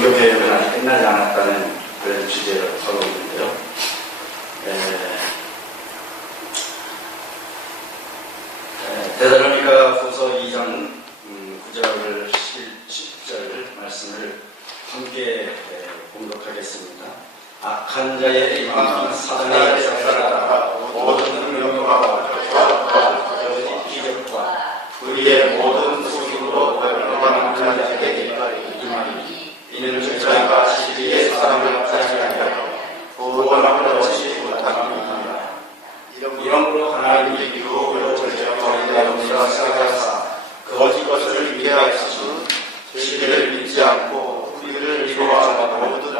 종교개혁은 아직 끝나지 않았다는 그런 주제로 하고 있는데요. 데살로니가 후서 2장 9절 10절 말씀을 함께 공독하겠습니다. 악한 자의 이방인 사단의 역사가 모든 능력과 거짓 기적과 우리의 모든 소식으로 변화하는 자에게 임하니 이는 저희가 시리의 사람을 짜증하여 구원함을 얻지 못합니다. 이러므로 하나님이 유혹으로 저희가 역사하사 거짓 것을 위하여서 진리를 믿지 않고 우리를 미워하는 모든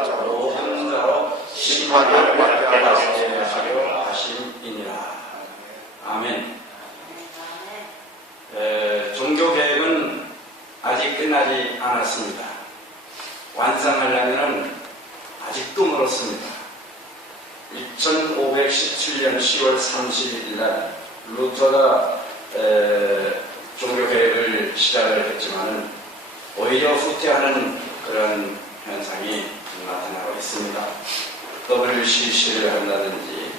자로 심판을 받게 하려 하심이니라. 아멘. 종교개혁은 아직 끝나지 않았습니다. 완성하려면 아직도 멀었습니다. 1517년 10월 30일 날 루터가 종교개혁을 시작을 했지만 오히려 후퇴하는 그런 현상이 나타나고 있습니다. WCC를 한다든지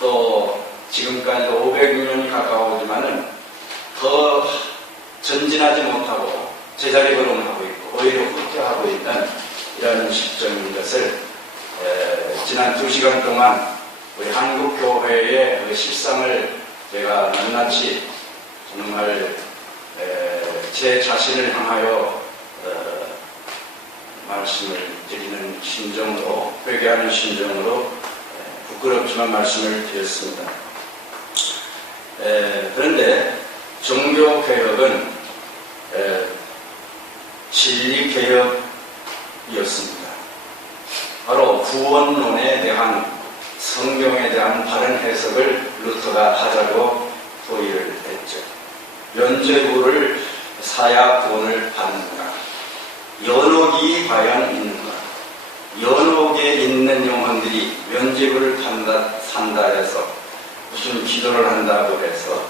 또 지금까지도 500년이 가까워지만은 더 전진하지 못하고 제자리 걸음하고 있고 오히려 후퇴하고 있는 이런 시점인 것을 지난 2시간 동안 우리 한국교회의 그 실상을 제가 낱낱이 정말 제 자신을 향하여 말씀을 드리는 심정으로, 회개하는 심정으로 부끄럽지만 말씀을 드렸습니다. 그런데 종교개혁은 진리개혁이었습니다. 바로 구원론에 대한, 성경에 대한 바른 해석을 루터가 하자고 도의를 했죠. 면죄부를 사야 구원을 받는가? 연옥이 과연 있는가? 연옥에 있는 영혼들이 면죄부를 산다 해서 무슨 기도를 한다고 해서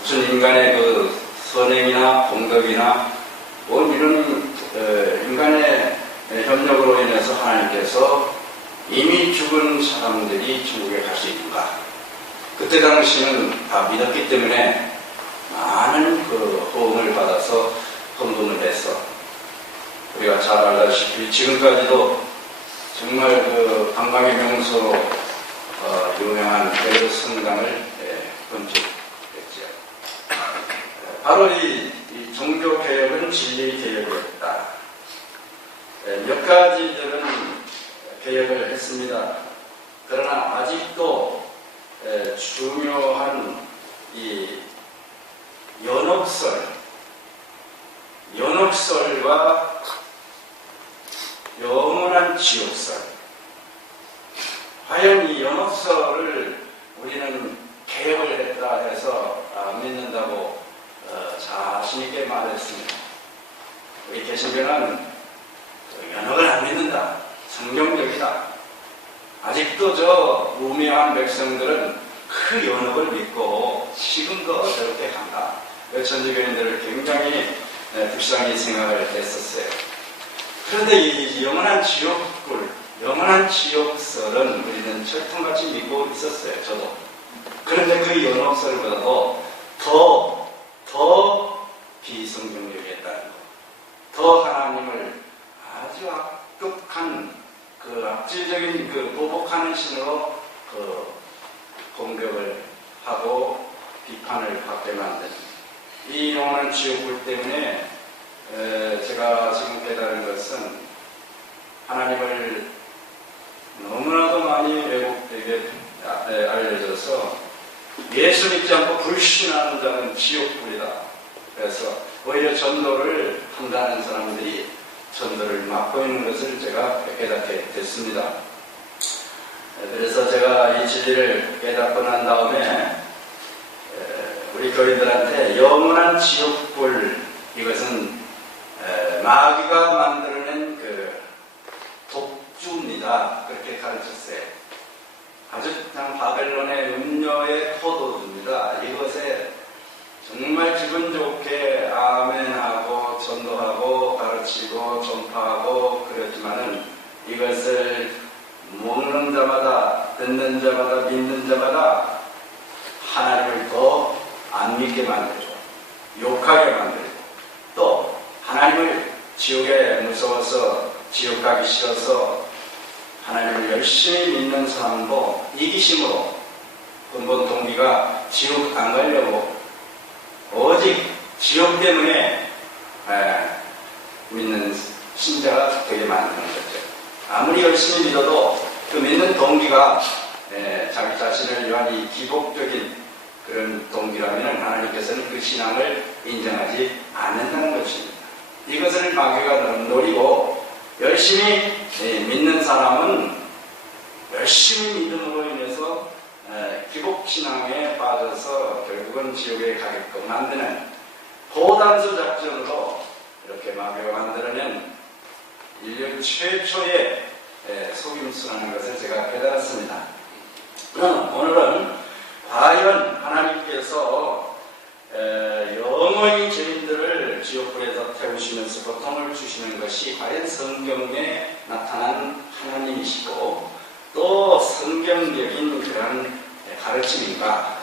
무슨 인간의 그 선행이나 공덕이나 뭐 이런 인간의 협력으로 인해서 하나님께서 이미 죽은 사람들이 천국에 갈 수 있는가? 그때 당시는 다 믿었기 때문에 많은 그 호응을 받아서 헌금을 해서 우리가 잘 알다시피 지금까지도 정말 그 관광의 명소 유명한 그 성당을 건축했죠. 바로 이 종교개혁은 진리개혁이었다. 몇 가지 저는 개혁을 했습니다. 그러나 아직도 중요한 이 연옥설과 영원한 지옥설. 과연 이 연옥설을 우리는 개혁을 했다 해서 믿는다고 자신있게 말했습니다. 우리 개신교는 연옥을 안 믿는다. 성경적이다. 아직도 저 우매한 백성들은 그 연옥을 믿고 지금도 저렇게 간다. 천주교인들을 굉장히 불쌍히 생각을 했었어요. 그런데 이 영원한 지옥불, 영원한 지옥설은 우리는 철통같이 믿고 있었어요. 저도. 그런데 그 연옥설보다도 더 비성경적이었다는 거. 더 하나님을 아주 악독한 그 악질적인 그 보복하는 신으로 그 공격을 하고 비판을 받게 만든 이 영원한 지옥불 때문에 제가 지금 깨달은 것은 하나님을 너무나도 많이 외국에게 알려져서 예수 믿지 않고 불신하는 자는 지옥불이다. 그래서 오히려 전도를 한다는 사람들이 전도를 막고 있는 것을 제가 깨닫게 됐습니다. 그래서 제가 이 진리를 깨닫고 난 다음에 우리 교인들한테 영원한 지옥불, 이것은 마귀가 만들어낸 그 독주입니다. 그렇게 가르쳤어요. 아주 그냥 바벨론의 음료의 포도주입니다. 이것에 정말 기분 좋게 아멘하고 전도하고 가르치고 가르치고 전파하고 그랬지만은 이것을 먹는 자마다, 듣는 자마다, 믿는 자마다 하나님을 더 안 믿게 만들고 욕하게 만들고 또 하나님을 지옥에 무서워서 지옥 가기 싫어서 하나님을 열심히 믿는 사람도 이기심으로 근본 동기가 지옥 안 가려고 오직 지옥 때문에 믿는 신자가 되게 만드는 거죠. 아무리 열심히 믿어도 그 믿는 동기가 자기 자신을 위한 이 기복적인 그런 동기라면 하나님께서는 그 신앙을 인정하지 않는다는 것입니다. 이것을 마귀가 노리고 열심히 믿는 사람은 열심히 믿음으로 인해서 기복신앙에 빠져서 결국은 지옥에 가게끔 만드는 고단수 작전으로 이렇게 마귀가 만들어낸 인류 최초의 속임수라는 것을 제가 깨달았습니다. 오늘은 과연 하나님께서 영원히 죄인들을 지옥불에서 태우시면서 고통을 주시는 것이 과연 성경에 나타난 하나님이시고 또 성경적인 그런 가르침인가,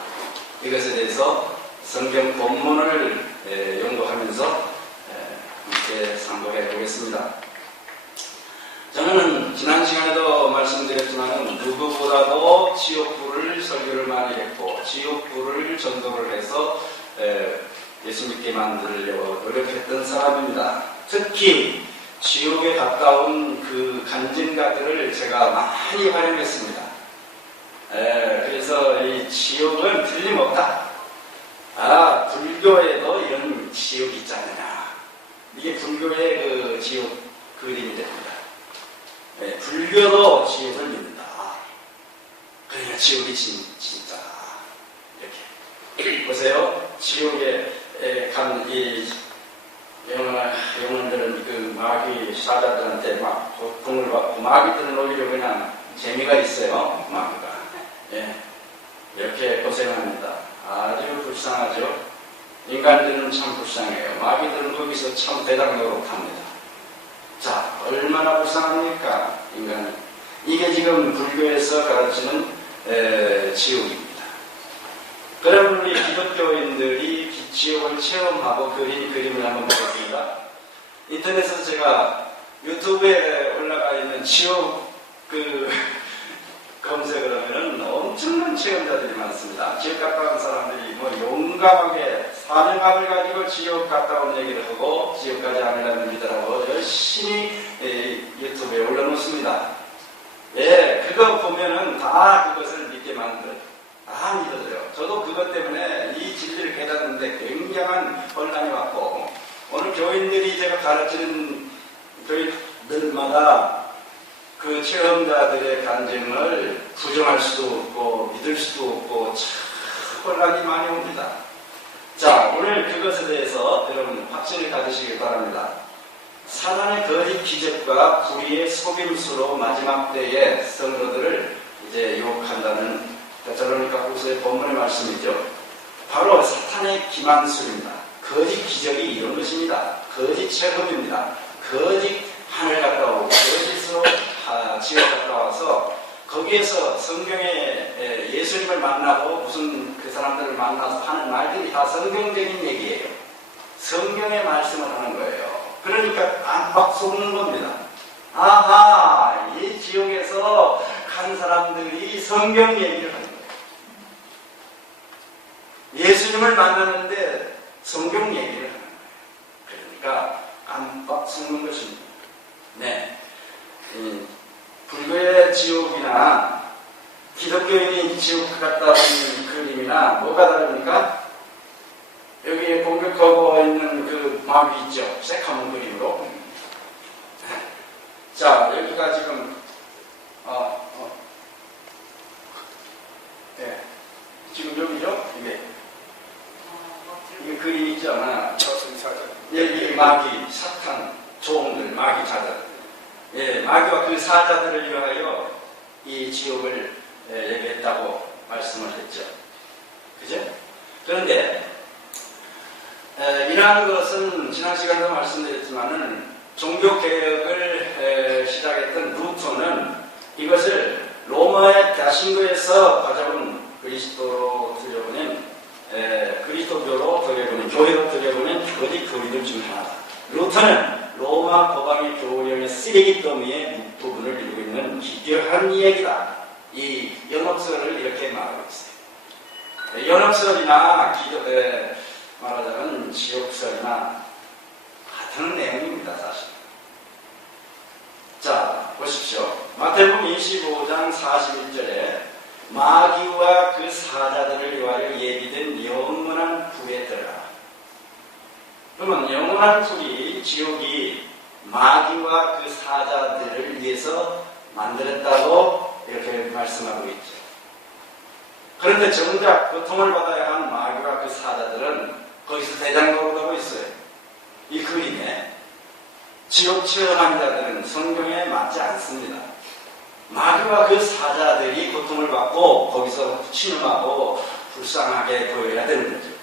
이것에 대해서 성경 본문을 연구하면서 함께 상고해 보겠습니다. 저는 지난 시간에도 말씀드렸지만 누구보다도 지옥불을 설교를 많이 했고 지옥불을 전도를 해서 예수 믿게 만들려고 노력했던 사람입니다. 특히 지옥에 가까운 그 간증가들을 제가 많이 활용했습니다. 그래서 이 지옥은 틀림없다. 불교에도 이런 지옥이 있지 않느냐. 이게 불교의 그 지옥 그림이 됩니다. 불교도 지옥을 믿는다. 그러니까 지옥이 진짜 이렇게 보세요. 지옥에 간 이 영혼들은 그 마귀 사자들한테 막 고통을 받고 마귀들은 오히려 그냥 재미가 있어요. 마귀가 이렇게 고생합니다. 아주 불쌍하죠. 인간들은 참 불쌍해요. 마귀들은 거기서 참 대장로로 갑니다. 자, 얼마나 불쌍합니까? 인간은. 이게 지금 불교에서 가르치는 지옥입니다. 그럼 우리 기독교인들이 지옥을 체험하고 그린 그림을 한번 보겠습니다. 인터넷에서 제가 유튜브에 올라가 있는 지옥 검색을 하면은 엄청난 체험자들이 많습니다. 지옥 갔다 온 사람들이 뭐 용감하게 사명감을 가지고 지옥 갔다 온 얘기를 하고 지옥 가지 않으려는 믿으라고 열심히 유튜브에 올려놓습니다. 그거 보면은 다 그것을 믿게 만들어요. 다 믿어져요. 저도 그것 때문에 이 진리를 깨닫는데 굉장한 혼란이 왔고 오늘 교인들이 제가 가르치는 교인들마다 그 체험자들의 간증을 부정할 수도 없고 믿을 수도 없고 참 혼란이 많이 옵니다. 자, 오늘 그것에 대해서 여러분 확신을 가지시길 바랍니다. 사단의 거짓 기적과 불의의 속임수로 마지막 때에 성도들을 이제 유혹한다는 데살로니가 후서의 본문의 말씀이죠. 바로 사탄의 기만술입니다. 거짓 기적이 이런 것입니다. 거짓 체험입니다. 거짓 하늘 갔다 오고 거짓으로 지옥 갔다 와서 거기에서 성경에 예수님을 만나고 무슨 그 사람들을 만나서 하는 말들이 다 성경적인 얘기예요. 성경의 말씀을 하는 거예요. 그러니까 깜빡 속는 겁니다. 아하, 이 지옥에서 간 사람들이 성경 얘기를 하는 거예요. 예수님을 만나는데 성경 얘기를 하는 거예요. 그러니까 깜빡 속는 것입니다. 불교의 지옥이나 기독교인이 지옥 갔다 온 그림이나 뭐가 다릅니까? 여기에 공격하고 있는 그 마귀 있죠. 새카만 그림으로. 자, 여기가 지금 지금 여기죠? 이게 그림 있잖아. 여기 마귀, 사탄, 종들, 마귀 자들. 마귀와 그 사자들을 위하여 이 지옥을 얘기했다고 말씀을 했죠. 그죠? 그런데 이러한 것은 지난 시간에도 말씀드렸지만은 종교개혁을 시작했던 루터는 이것을 로마의 다신교에서 가져온 그리스도로 들여보낸 그리스도교로 들여보낸 교회로 들여보낸 거짓 교리들 중 하나다. 루터는 로마 법왕의 교령의 쓰레기 더미의 부분을 이루고 있는 기괴한 이야기다. 이 연합설을 이렇게 말하고 있어요. 연합설이나 말하자면 지옥설이나 같은 내용입니다, 사실. 자, 보십시오. 마태복음 25장 41절에 마귀와 그 사자들을 위하여 예비된 영원한 불에 들어가라. 그러면 영원한 불이, 지옥이 마귀와 그 사자들을 위해서 만들었다고 이렇게 말씀하고 있죠. 그런데 정작 고통을 받아야 한 마귀와 그 사자들은 거기서 대장으로 가고 있어요. 이 그림에 지옥 체험한 자들은 성경에 맞지 않습니다. 마귀와 그 사자들이 고통을 받고 거기서 신음하고 불쌍하게 보여야 되는 거죠.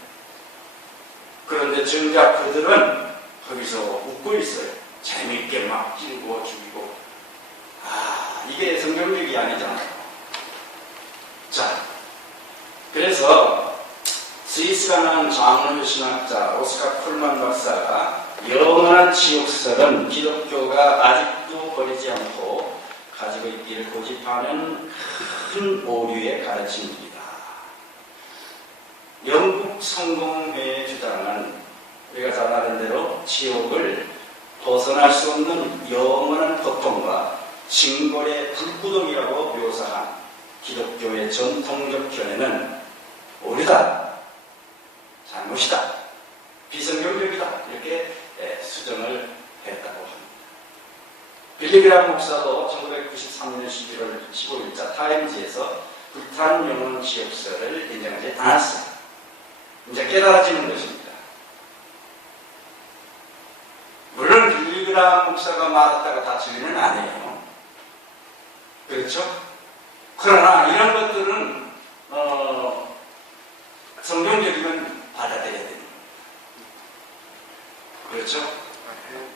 그런데 정작 그들은 거기서 웃고 있어요. 재밌게 막 찌르고 죽이고. 이게 성경적이 아니잖아요. 자, 그래서 스위스가 난 장로 신학자 오스카 콜만 박사가 영원한 지옥설은 기독교가 아직도 버리지 않고 가지고 있기를 고집하는 큰 오류의 가르침입니다. 영국 성공회의 주장은 우리가 잘 아는 대로 지옥을 벗어날 수 없는 영원한 고통과 징벌의 불구덩이라고 묘사한 기독교의 전통적 견해는 오류다, 잘못이다, 비성경적이다 이렇게 수정을 했다고 합니다. 빌리그람 목사도 1993년 11월 15일자 타임즈에서 불탄 영혼 지옥설을 인정하지 않았습니다. 이제 깨달아지는 것입니다. 물론 빌리그람 목사가 맞았다가 다 진리는 아니에요. 그렇죠? 그러나 이런 것들은 성경적이면 받아들여야 됩니다. 그렇죠?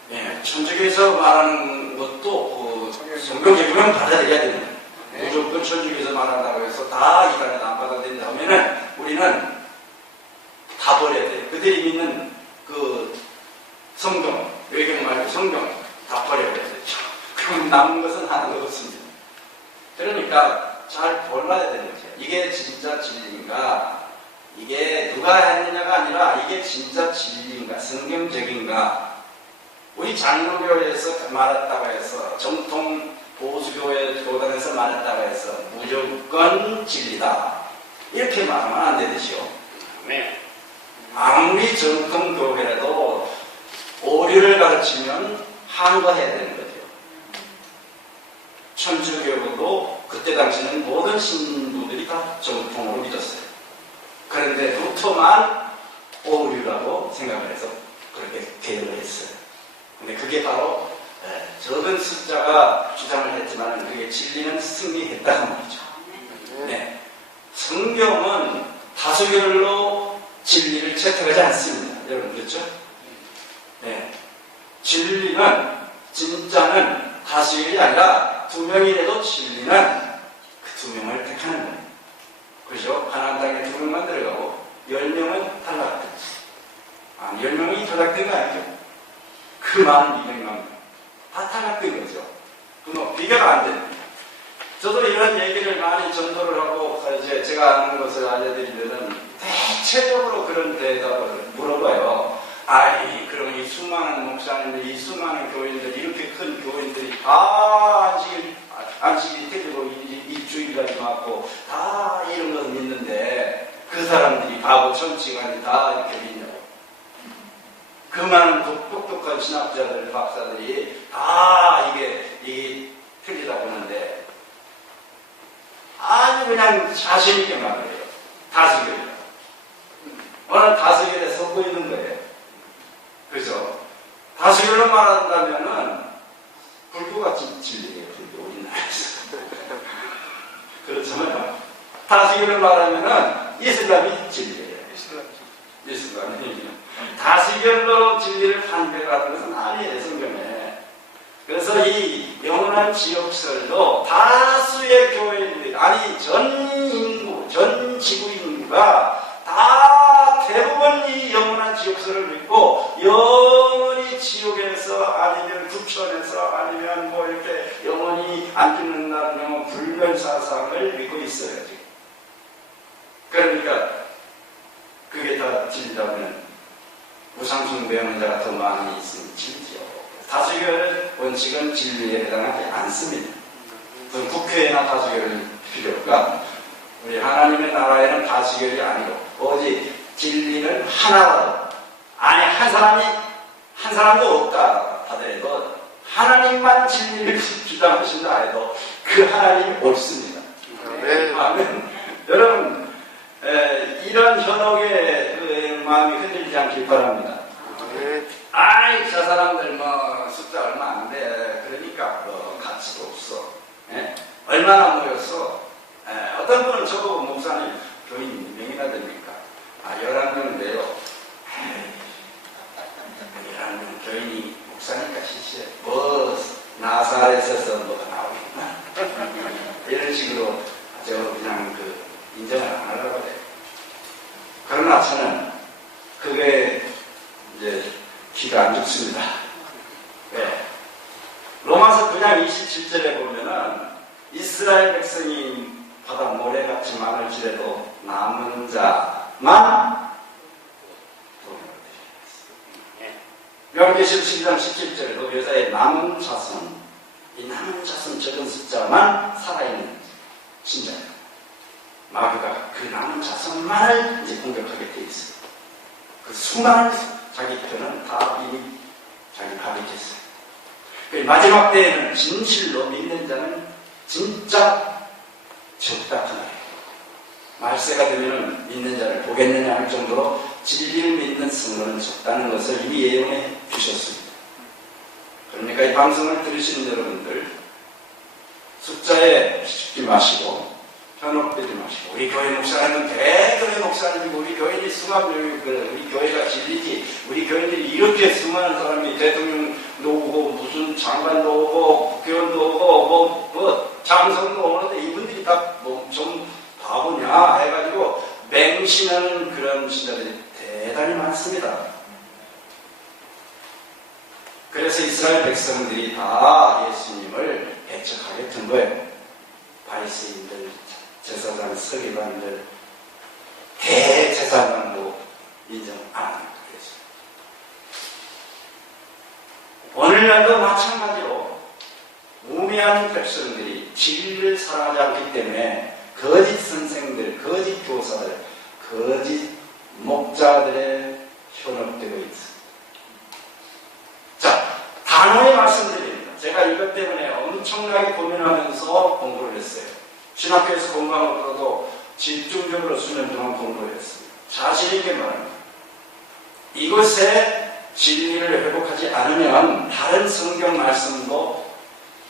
예, 천주교에서 말하는 것도 성경적이면 받아들여야 됩니다. 무조건 천주교에서 말한다고 해서 다 이단에도 안 받아들인다 하면은 우리는 다 버려야 돼요. 그들이 믿는 그 성경, 외경 말고 성경 다 버려야 되죠. 그럼 남은 것은 하나도 없습니다. 그러니까 잘 골라야 되는 거죠. 이게 진짜 진리인가? 이게 누가 했느냐가 아니라 이게 진짜 진리인가? 성경적인가? 우리 장로교에서 말했다고 해서 정통 보수교회 교단에서 말했다고 해서 무조건 진리다. 이렇게 말하면 안 되듯이요. 네. 아무리 정통 교회라도 오류를 가르치면 항거해야 되는 거죠. 천주교도 그때 당시는 모든 신부들이 다 정통으로 믿었어요. 그런데 루터만 오류라고 생각을 해서 그렇게 개혁을 했어요. 근데 그게 바로 적은 숫자가 주장을 했지만 그게 진리는 승리했다는 말이죠. 네. 성경은 다수결로 진리를 채택하지 않습니다. 여러분 그렇죠? 네. 진리는 진짜는 다수결이 아니라 두 명이라도 진리는 그 두 명을 택하는 거예요. 그죠? 가나안 땅에 두 명만 들어가고 10명은 탈락된. 10명이 탈락된 거 아니죠? 그 많은 200만 다 탈락된 거죠. 뭐 비교가 안 됩니다. 저도 이런 얘기를 많이 전도를 하고 이제 제가 아는 것을 알려드리면은 대체적으로 그런 대답을 물어봐요. 그럼 이 수많은 목사님들, 이 수많은 교인들, 이렇게 큰 교인들이 다 안식일이 태지고 일주일까지 맞고 다 이런 것을 믿는데 그 사람들이 바보 천치간이 다 이렇게 믿냐고. 그 많은 똑똑한 신학자들, 박사들이 다 이게 틀리다고 하는데 아주 그냥 자신있게 말을 해요. 다수결이다. 오늘 다수결에 섞고 있는 거예요. 그죠? 다수결로 말한다면은 불교가 진리예요. 불교 우리나라에서. 그렇잖아요. 다수결로 말하면은 이슬람이 진리예요. 이슬람이. 다수결로 진리를 판별하는 것은 아니에요. 성경에. 그래서 이 영원한 지옥설도 다수의 교회인들, 아니 전 인구, 전 지구 인구가 다 대부분 이 영원한 지옥설을 믿고 영원히 지옥에서 아니면 구천에서 아니면 뭐 이렇게 영원히 안 죽는다는 영원 불멸사상을 믿고 있어요. 지금. 그러니까 그게 다 진리라면 우상숭배하는 자가 더 많이 있으면 진리죠. 다수결 원칙은 진리에 해당하지 않습니다. 국회에나 다수결은 필요 없고 우리 하나님의 나라에는 다수결이 아니고 오직 진리는 하나라도 아니 한 사람도 없다 하더라도 하나님만 진리를 주장하신다 해도 그 하나님이 옳습니다. 아멘. 여러분 이런 현혹의 그 마음이 흔들리지 않길 바랍니다. 아이 저 사람들 뭐 숫자 얼마 안 돼. 그러니까 뭐 가치도 없어. 예? 얼마나 모였어? 어떤 분은 저보고 목사님 교인 몇 명이나 됩니까? 11명인데요. 11명 교인이 목사니까 시시해. 뭐 나사렛에서 뭐가 나오겠나? 이런 식으로 저 그냥 그 인정을 안 하려고 해요. 그러나 저는 그게 이제 기가 안 죽습니다. 네. 로마서 9장 27절에 보면은 이스라엘 백성이 바다 모래같이 많을지라도 남은 자만 요한계시록 12장 17절에도 여자의 남은 자손, 이 남은 자손 적은 숫자만 살아있는 신자예요. 마귀가 그 남은 자손만을 이제 공격하게 돼 있어요. 그 수많은 자기 편은 다 이미 자기 가리겠어요. 마지막 때에는 진실로 믿는 자는 진짜 적다 하나요. 말세가 되면 믿는 자를 보겠느냐 할 정도로 진리를 믿는 성도는 적다는 것을 이미 예언해 주셨습니다. 그러니까 이 방송을 들으시는 여러분들 숫자에 죽지 마시고 현혹되지 마시고 우리 교회 목사님은 대교회 목사님이고 우리 교인이 수많은 우리 교회가 진리지 우리 교인들이 이렇게 수많은 사람이 대통령도 오고 무슨 장관도 오고 국회의원도 오고 뭐 장성도 오는데 이분들이 다 뭐 좀 바보냐 해가지고 맹신하는 그런 신자들이 대단히 많습니다. 그래서 이스라엘 백성들이 다 예수님을 배척하게 된 거예요. 바리새인들, 제사장, 서기관들, 대제사장도 인정 안 하는 거예요. 오늘날도 마찬가지로 우매한 백성들이 진리를 사랑하지 않기 때문에 거짓 선생들, 거짓 교사들, 거짓 목자들의 현혹되고 있습니다. 자, 단호히 말씀드립니다. 제가 이것 때문에 엄청나게 고민하면서 공부를 했어요. 신학교에서 공부한 것보다도 집중적으로 수년 동안 공부를 했습니다. 자신 있게 말합니다. 이것에 진리를 회복하지 않으면 다른 성경 말씀도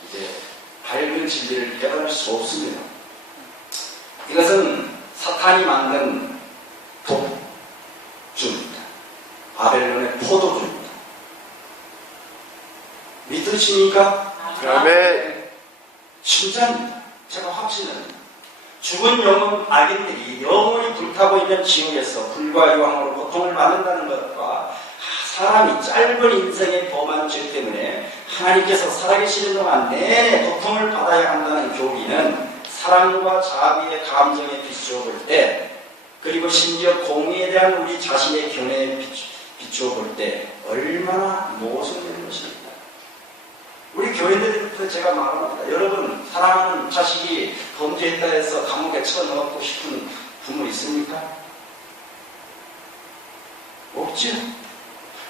이제 밝은 진리를 깨달을 수 없습니다. 이것은 사탄이 만든 독주입니다. 바벨론의 포도주입니다. 믿으시니까? 아멘. 진짜입니다. 제가 확신합니다. 죽은 영혼 악인들이 영원히 불타고 있는 지옥에서 불과 유황으로 고통을 받는다는 것과 사람이 짧은 인생의 범한 죄 때문에 하나님께서 살아계시는 동안 내내 고통을 받아야 한다는 교리는 사랑과 자비의 감정에 비추어 볼 때, 그리고 심지어 공의에 대한 우리 자신의 견해에 비추어 볼 때 얼마나 모순된 것입니다. 우리 교인들부터 제가 말합니다. 여러분, 사랑하는 자식이 범죄했다 해서 감옥에 쳐넣고 싶은 부모 있습니까? 없죠.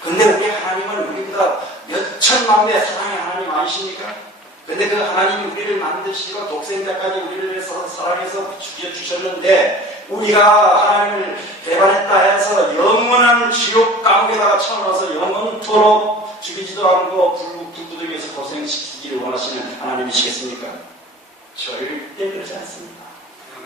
근데 우리 하나님은 우리보다 몇천만 배 사랑의 하나님 아니십니까? 근데 그 하나님이 우리를 만드시고 독생자까지 우리를 위해서 사랑해서 죽여주셨는데 우리가 하나님을 개발했다 해서 영원한 지옥 감옥에다가 쳐넣어서 영원토록 죽이지도 않고 불구덩이에서 고생시키기를 원하시는 하나님이시겠습니까? 절대 그렇지 않습니다.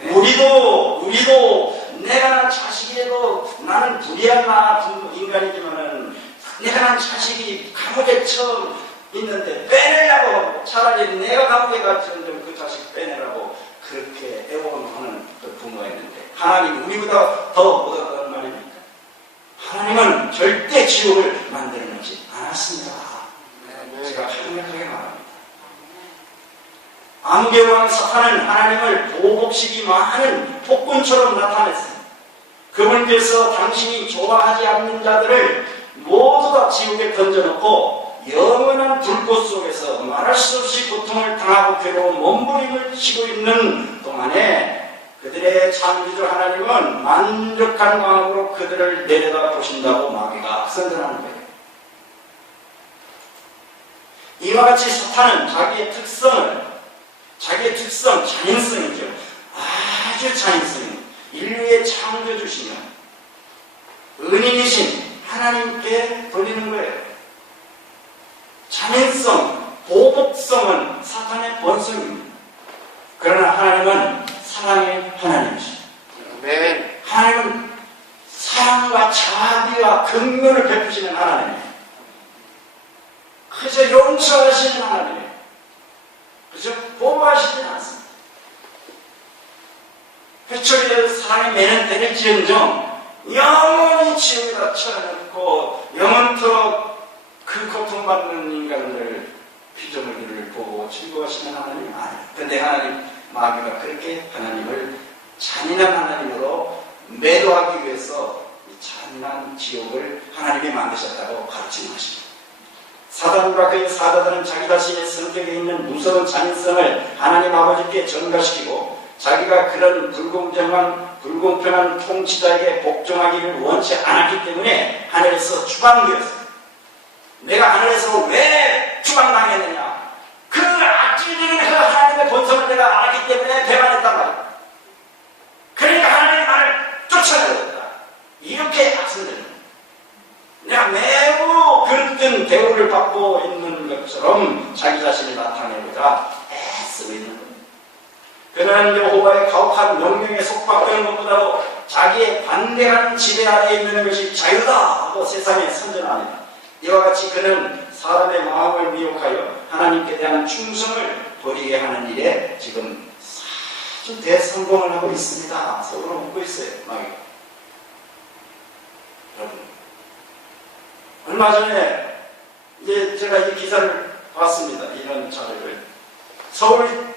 우리도 내가 난 자식이라도 나는 불의한 인간이지만은 내가 난 자식이 감옥에 처음 있는데 빼내려고 하고 차라리 내가 감옥에 갇히는 그 자식 빼내라고 그렇게 애원하는 그 부모가 있는데 하나님이 우리보다 더 못하다는 말입니까? 하나님은 절대 지옥을 만들어내지 않았습니다. 제가 강력하게 말합니다. 암개왕 사탄은 하나님을 보복식이 많은 폭군처럼 나타냈습니다. 그분께서 당신이 좋아하지 않는 자들을 모두 다 지옥에 던져놓고 영원한 불꽃 속에서 말할 수 없이 고통을 당하고 괴로운 몸부림을 치고 있는 동안에 그들의 창조주 하나님은 만족한 마음으로 그들을 내려다 보신다고 마귀가 선전하는 거예요. 이와 같이 사탄은 자기의 특성, 잔인성이죠. 아주 잔인성. 인류의 창조주시며 은인이신 하나님께 돌리는 거예요. 잔인성, 보복성은 사탄의 본성입니다. 그러나 하나님은 사랑의 하나님이십니다. 하나님은 사랑과 자비와 긍휼을 베푸시는 하나님이에요. 그저 용서하시는 하나님이에요. 그저 보호하시지는 않습니다. 회초리에 사랑이 매는 때를 지은정 영원히 지옥에다 쳐넣고 영원토록 그 고통받는 인간들 피조물들을 보고 즐거워하시는 하나님 아니에요. 근데 하나님 마귀가 그렇게 하나님을 잔인한 하나님으로 매도하기 위해서 이 잔인한 지옥을 하나님이 만드셨다고 가르치는 것입니다. 사단과 그의 사도들은 자기 자신의 성격에 있는 무서운 잔인성을 하나님 아버지께 전가시키고 자기가 그런 불공평한 통치자에게 복종하기를 원치 않았기 때문에 하늘에서 추방되었습니다. 내가 하늘에서 왜 추방당했느냐? 그 악질적인 하나님의 본성을 내가 알았기 때문에 배반했단 말이야. 그러니까 하나님이 나를 쫓아내었다. 이렇게 악성됩니다. 내가 매우 그릇된 대우를 받고 있는 것처럼 자기 자신을 나타내고자 애쓰고 있는 겁니다. 그는 여호와의 가혹한 명령에 속박되는 것보다도 자기의 반대하는 지배 아래에 있는 것이 자유다 하고 세상에 선전합니다. 이와 같이 그는 사람의 마음을 미혹하여 하나님께 대한 충성을 버리게 하는 일에 지금 아주 대성공을 하고 있습니다. 속으로 묻고 있어요. 마귀가. 여러분, 얼마 전에 이제 제가 이 기사를 봤습니다. 이런 자료를. 서울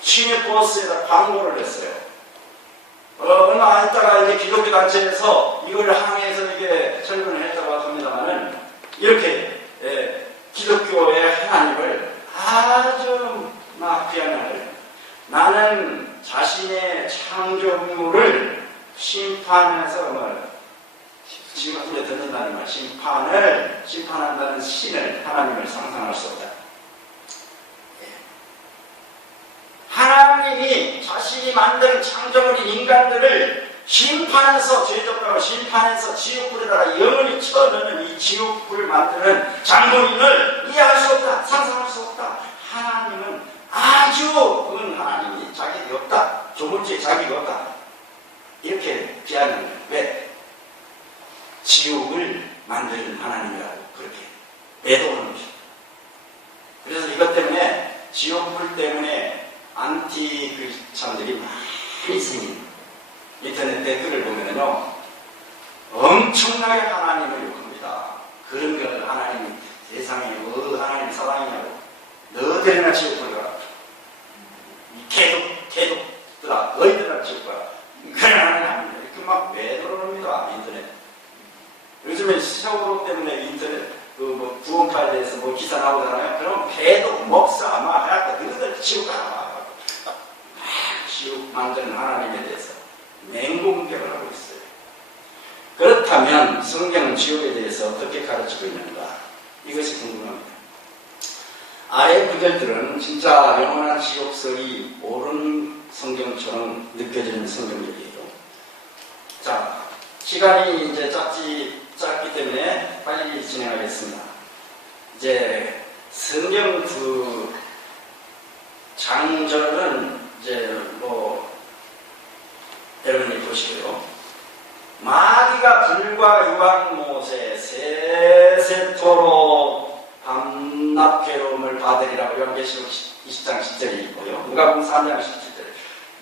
시내버스에다 광고를 했어요. 얼마 안 있다가 이제 기독교 단체에서 이걸 항의해서 이게 철거를 했다고 합니다만은 이렇게 기독교의 하나님을 아주 귀한 나는 자신의 창조물을 심판해서 지옥불에 던진다는 말, 심판한다는 신을 하나님을 상상할 수 없다. 하나님이 자신이 만든 창조물인 인간들을 심판해서 죄적하고 심판해서 지옥불에다가 영원히 쳐넣는 이 지옥불을 만드는 장본인을 이해할 수 없다. 상상할 수 없다. 하나님은 아주 은 하나님이 자격이 없다. 조물주의 자격이 없다. 이렇게 비하는 거예요. 왜? 지옥을 만드는 하나님이라고 그렇게 매도하는 것입니다. 그래서 이것 때문에 지옥불 때문에 안티 크리스찬들이 많이 생깁니다. 인터넷 댓글을 보면요 엄청나게 하나님을 욕합니다. 그런 걸 하나님이 세상에 하나님 사랑이냐고 너희들이나 지옥불 가라. 개독들아 너희들이나 지옥불 가라. 그런 하나님 아닙니다. 이렇게 막 매도를 합니다. 인터넷. 요즘에 세월호 때문에 인터넷 구원파에 대해서 기사 나오잖아요. 그럼 개독 목사 하얗고 너희들 지옥 가라. 지옥 만드는 하나님에 대해서 맹공격을 하고 있어요. 그렇다면 성경은 지옥에 대해서 어떻게 가르치고 있는가? 이것이 궁금합니다. 아래 구절들은 진짜 영원한 지옥설이 옳은 성경처럼 느껴지는 성경들이에요. 자, 시간이 이제 짧기 때문에 빨리 진행하겠습니다. 이제 성경 장절은 이제 여러분이 보시고요. 마귀가 불과 유황못에 세세토록 밤낮 괴로 요한계시록 20장 10절이 있고요. 누가복음 3장 17절.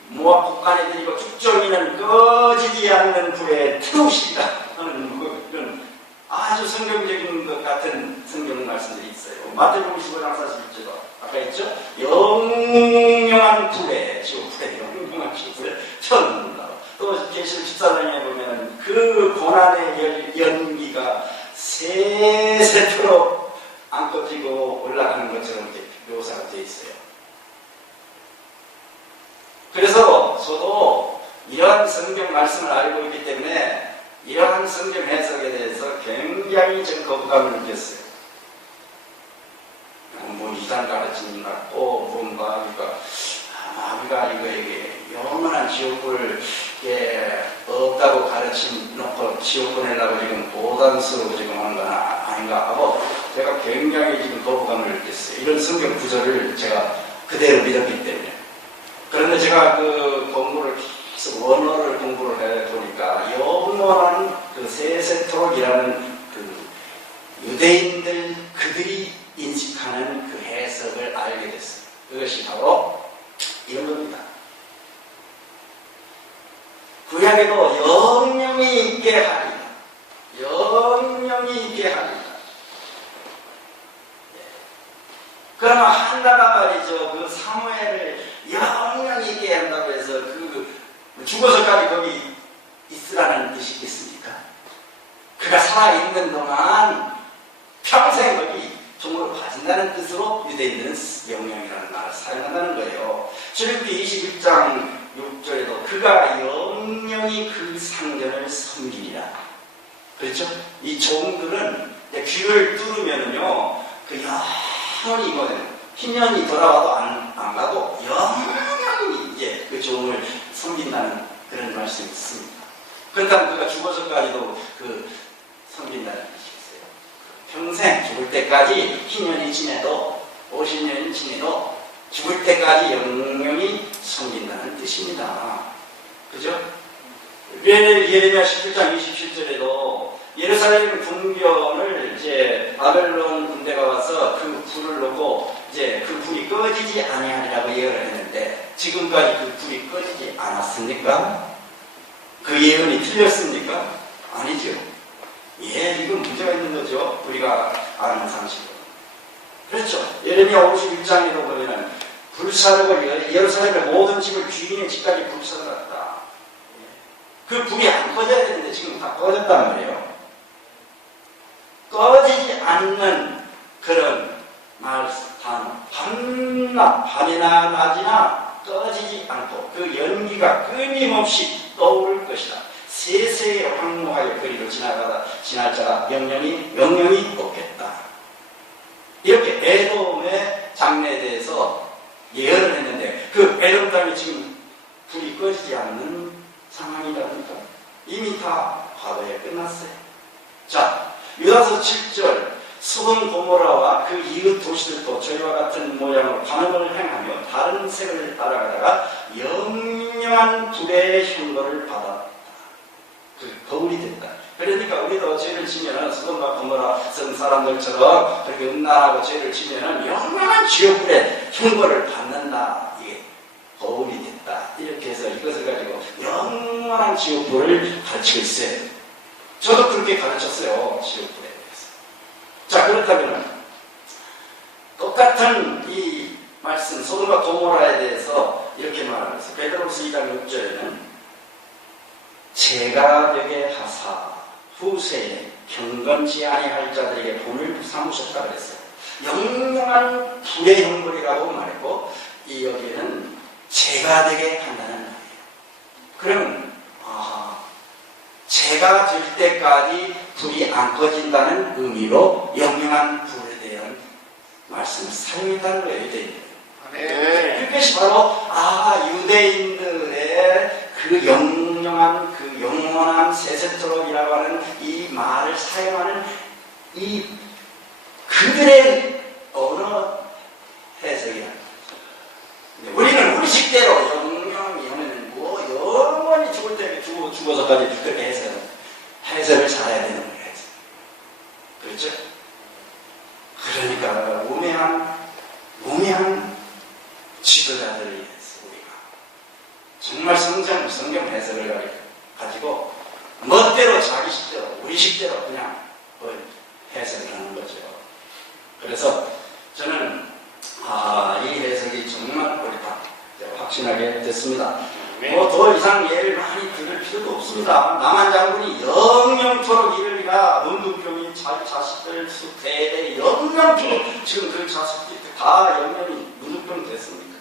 모압 국간에 들이고 죽정이는 꺼지지 않는 불에 태우시리라 하는 그런 아주 성경적인 것 같은 성경 말씀들이 있어요. 마태복음 15장 41절도 아까 했죠? 영영한 불에, 지금 불에, 영영한 불에 태운다. 또 계시록 14장에 보면 그 고난의 연기가 세세토록 안 꺼지고 올라가는 것처럼 이렇게 묘사가 되어 있어요. 그래서 저도 이러한 성경 말씀을 알고 있기 때문에 이러한 성경 해석에 대해서 굉장히 좀 거부감을 느꼈어요. 뭐 이단 가르침이 같고 뭔가 우리가 이게 영원한 지옥을 없다고 가르침 놓고 지옥 보내려고 지금 고단수로 지금 하는 건 아닌가 하고 제가 굉장히 지금 거부감을 느꼈어요. 이런 성경 구절을 제가 그대로 믿었기 때문에. 그런데 제가 그 공부를 계속 원어를 공부를 해 보니까 영원한 그 세세토록이라는 그 유대인들 그들이 인식하는 그 해석을 알게 됐어요. 그것이 바로 이런 겁니다. 구약에도 영영이 있게 하리라. 영영이 있게 하리라. 그러면 한나가 말이죠. 그 사무엘을 영영이 있게 한다고 해서 그 죽어서까지 거기 있으라는 뜻이 있겠습니까? 그가 살아있는 동안 평생 거기 종으로 가진다는 뜻으로 유대인들은 영영이라는 말을 사용한다는 거예요. 출애굽기 21장 6절에도 그가 영영이 그 상전을 섬기리라. 그렇죠? 이 종들은 귀를 뚫으면은요, 그 영원히 이거는 희년이 돌아와도 안 가도 영원히 이제 그 종을 섬긴다는 그런 말씀이 있습니다. 그렇다면 그가 죽어서까지도 그 섬긴다는 뜻이 있어요. 평생 죽을 때까지 희년이 지내도 50년이 지내도 죽을 때까지 영영이 섬긴다는 뜻입니다. 그죠? 예레미야 17장 27절에도 예루살렘 궁전을 이제 바벨론 군대가 와서 그 불을 놓고 이제 그 불이 꺼지지 아니하리라고 예언을 했는데 지금까지 그 불이 꺼지지 않았습니까? 그 예언이 틀렸습니까? 아니죠. 예, 이건 문제가 있는 거죠. 우리가 아는 상식으로. 그렇죠. 예레미야 51장에도 보면은 불사르고 예루살렘의 모든 집을 주인의 집까지 불사르었다. 그 불이 안 꺼져야 되는데 지금 다 꺼졌단 말이에요. 꺼지지 않는 그런 단어. 밤이나 낮이나 꺼지지 않고 그 연기가 끊임없이 떠오를 것이다. 세세에 황무하여 거리로 지날 자가 영영이 없겠다. 이렇게 에돔의 장래에 대해서 예언을 했는데 그 에돔 땅이 지금 불이 꺼지지 않는 상황이라니까 이미 다 과거에 끝났어요. 자, 유다서 7절 소돔 고모라와 그 이웃 도시들도 저희와 같은 모양으로 간음을 행하며 다른 색을 따라가다가 영영한 불의 흉노를 받았다. 그 거울이 됐다. 그러니까 우리도 죄를 지면은 소돔과 고모라 성 사람들처럼 그렇게 음란하고 죄를 지면은 영원한 지옥불의 흉노를 받는다. 이게 거울이 됐다. 이렇게 해서 이것을 가지고 영원한 지옥불을 가르치고 있어요. 저도 그렇게 가르쳤어요. 지옥불에 대해서. 자, 그렇다면 똑같은 이 말씀 소돔과 고모라에 대해서 이렇게 말하고 있어요. 베드로서 2장 6절에는 제가 되게 하사 후세에 경건치 아니할 자들에게 본을 삼으셨다 그랬어요. 영영한 불의 형벌이라고 말했고 이 여기에는 제가 되게 한다는 말이에요. 그러면 제가 될 때까지 불이 안 꺼진다는 의미로 영영한 불에 대한 말씀을 사용했다는 거예요. 유대인들. 그것이 바로 유대인들의 그 영원한 세세토록이라고 하는 이 말을 사용하는 이 그들의 언어 해석이야. 우리는 우리 식대로 영영이 하면 영원히 죽을 때 죽어서까지 그렇게 해석을 잘해야 되는 거예요. 그렇죠? 그러니까 우매한 우매한 지도자들에 의해서 우리가 정말 성경 해석을 가지고 멋대로 자기 식대로 우리 식대로 그냥 해석을 하는 거죠. 그래서 저는 이 해석이 정말 옳다 확신하게 됐습니다. 뭐 더 이상 예를 많이 들을 필요도 없습니다. 남한 장군이 영영토록 이르리라 문둥병이 자식들 대대 영영토록 지금 그 자식들이 다 영영이 문둥병 됐습니까?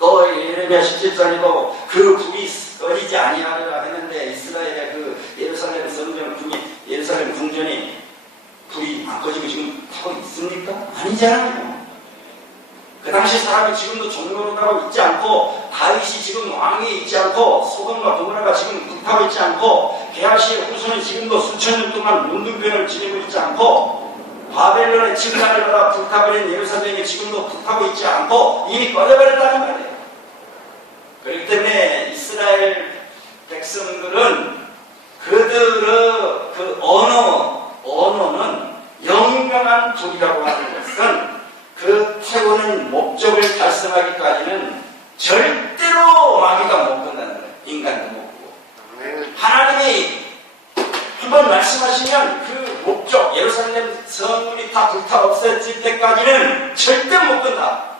또 예레미야 17장에도 그 불이 꺼지지 아니하리라 했는데 이스라엘의 그 예루살렘 예루살렘 궁전이 불이 안 꺼지고 지금 타고 있습니까? 아니잖아요. 그 당시 사람이 지금도 종로로다고 있지 않고 다윗이 지금 왕위에 있지 않고 소돔과 고모라가 지금 불타고 있지 않고 게하시의 후손이 지금도 수천 년 동안 문둥병을 지니고 있지 않고 바벨론의 침략을 받아 불타버린 예루살렘이 지금도 불타고 있지 않고 이미 꺼져버렸다는 말이에요. 그렇기 때문에 이스라엘 백성들은 그들의 그 언어는 영명한 불이라고 하는 것은 그 태우는 목적을 달성하기까지는 절대로 마귀가 못 끝나는 거예요. 인간도 못 꾸고. 하나님이 한번 말씀하시면 그 목적, 예루살렘 성문이 다 불타 없어질 때까지는 절대 못 끝나.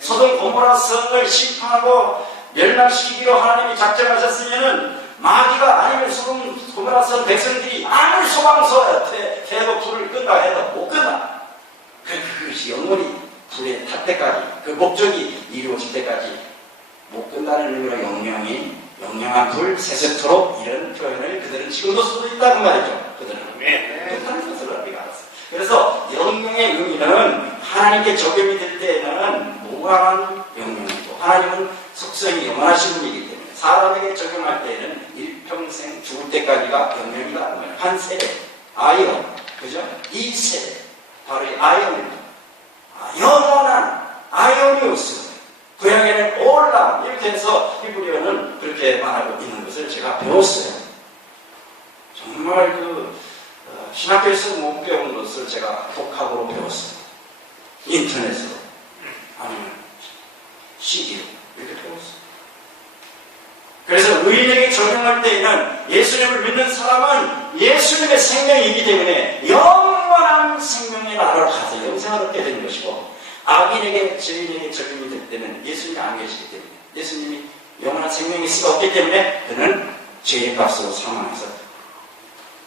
소돔 고모라 성을 심판하고 멸망시키기로 하나님이 작정하셨으면은 마귀가 아니면 소돔 고모라 성 백성들이 아무리 소방서 태도 불을 끈다 해도 못 끝나. 그것이 영원히 불에 탈 때까지 그 목적이 이루어질 때까지 못 끝나는 의미로 영영한 불 세세토록 이런 표현을 그들은 지금도 쓰고 있다는 말이죠. 그들은 못하는 것을 우리가 알았어요. 그래서 영영의 의미는 하나님께 적용이 될 때에는 무한한 영영이고 하나님은 속성이 영원하신 분이기 때문에 사람에게 적용할 때에는 일평생 죽을 때까지가 영영이다. 한 세대 아이온 그죠? 이 세대 바로 이 아이온입니다. 영원한 아이오니우스 구약에는 올람 이렇게 해서 히브리어는 그렇게 말하고 있는 것을 제가 배웠어요. 정말 신학교에서 못 배운 것을 제가 독학으로 배웠어요. 인터넷으로 아니면 CD로 이렇게 배웠어요. 그래서 의인에게 적용할 때에는 예수님을 믿는 사람은 예수님의 생명이기 때문에 영원한 생명의 나라로 가서 영생을 얻게 되는 것이고 악인에게 죄인에게 적용이 될 때는 예수님이 안 계시기 때문에 예수님이 영원한 생명이 없기 때문에 그는 죄의 값으로 사망해서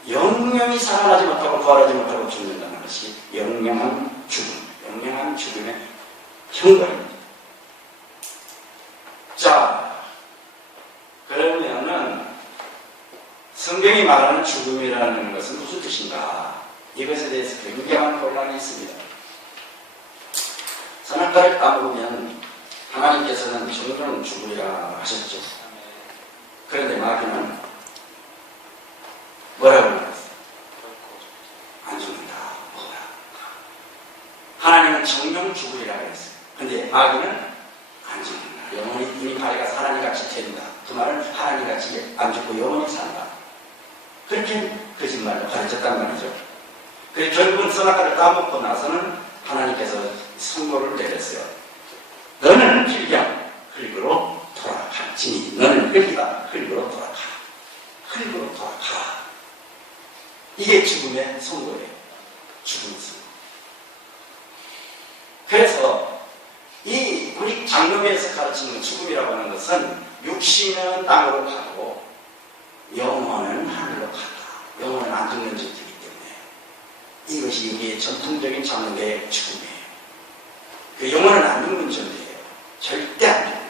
영영이 살아나지 못하고 부활하지 못하고 죽는다는 것이 영영한 죽음의 형벌입니다. 자, 그러면은 성경이 말하는 죽음이라는 것은 무슨 뜻인가? 이것에 대해서 굉장한 혼란이 있습니다. 선악과를 따먹으면 하나님께서는 정령 죽으리라 하셨죠. 그런데 마귀는 뭐라고 말했어요? 안 죽는다. 뭐라? 하나님은 정령 죽으리라 그랬어요. 근데 마귀는 안 죽는다. 영원히 눈이 밝아서 하나님같이 된다. 그 말은 하나님같이 안 죽고 영원히 산다. 그렇게 거짓말로 가르쳤단 말이죠. 그래서 결국은 선악과를 따먹고 나서는 하나님께서 선고를 내렸어요. 너는 필경 흙으로 돌아갈지니 너는 흙이다. 흙으로 돌아가. 흙으로 돌아가. 이게 죽음의 선고예요. 죽음의 선고. 그래서 이 우리 장로교에서 가르치는 죽음이라고 하는 것은 육신은 땅으로 가고 영혼은 하늘로 간다. 영혼은 안 죽는 존재이기 때문에 이것이 우리의 전통적인 장로교의 죽음이에요. 그 영혼은 안 죽는 존재예요. 절대 안 죽는.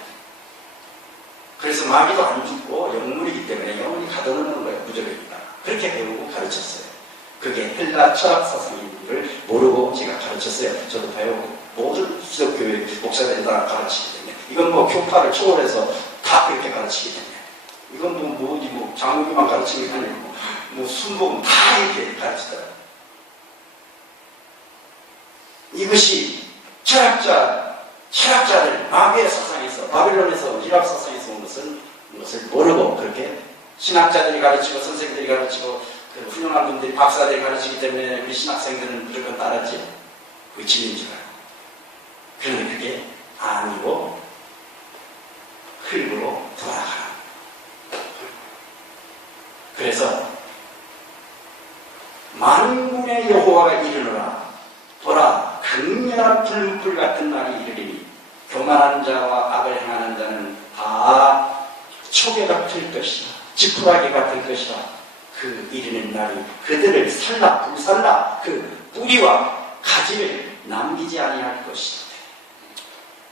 그래서 마귀도 안 죽고 영물이기 때문에 영혼이 가둬놓는 거예요. 무조건이다. 그렇게 배우고 가르쳤어요. 그게 헬라 철학 사상인지를 모르고 제가 가르쳤어요. 저도 배우고 모든 기독교의 목사들이 다 가르치기 때문에 이건 뭐 교파를 초월해서 다 그렇게 가르치기 때문에 이건 뭐 장로교만 가르치는 게 아니고 뭐 순복음 다 이렇게 가르치더라고요. 이것이 철학자들 마귀의 사상에서 바빌론에서 이랍 사상에서 온 것을 모르고 그렇게 신학자들이 가르치고 선생들이 가르치고 그 훌륭한 분들이 박사들이 가르치기 때문에 우리 신학생들은 무조건 따랐지. 그게 진리인 줄 알고. 그런데 그게 아니고 흙으로 돌아가라. 그래서 만군의 여호와가 이르노라. 보라, 극렬한 불문불 같은 날이 이르리니 교만한 자와 악을 행하는 자는 다 초계가 될 것이다. 지푸라기가 될 것이다. 그 이르는 날이 그들을 불살라 그 뿌리와 가지를 남기지 아니할 것이다.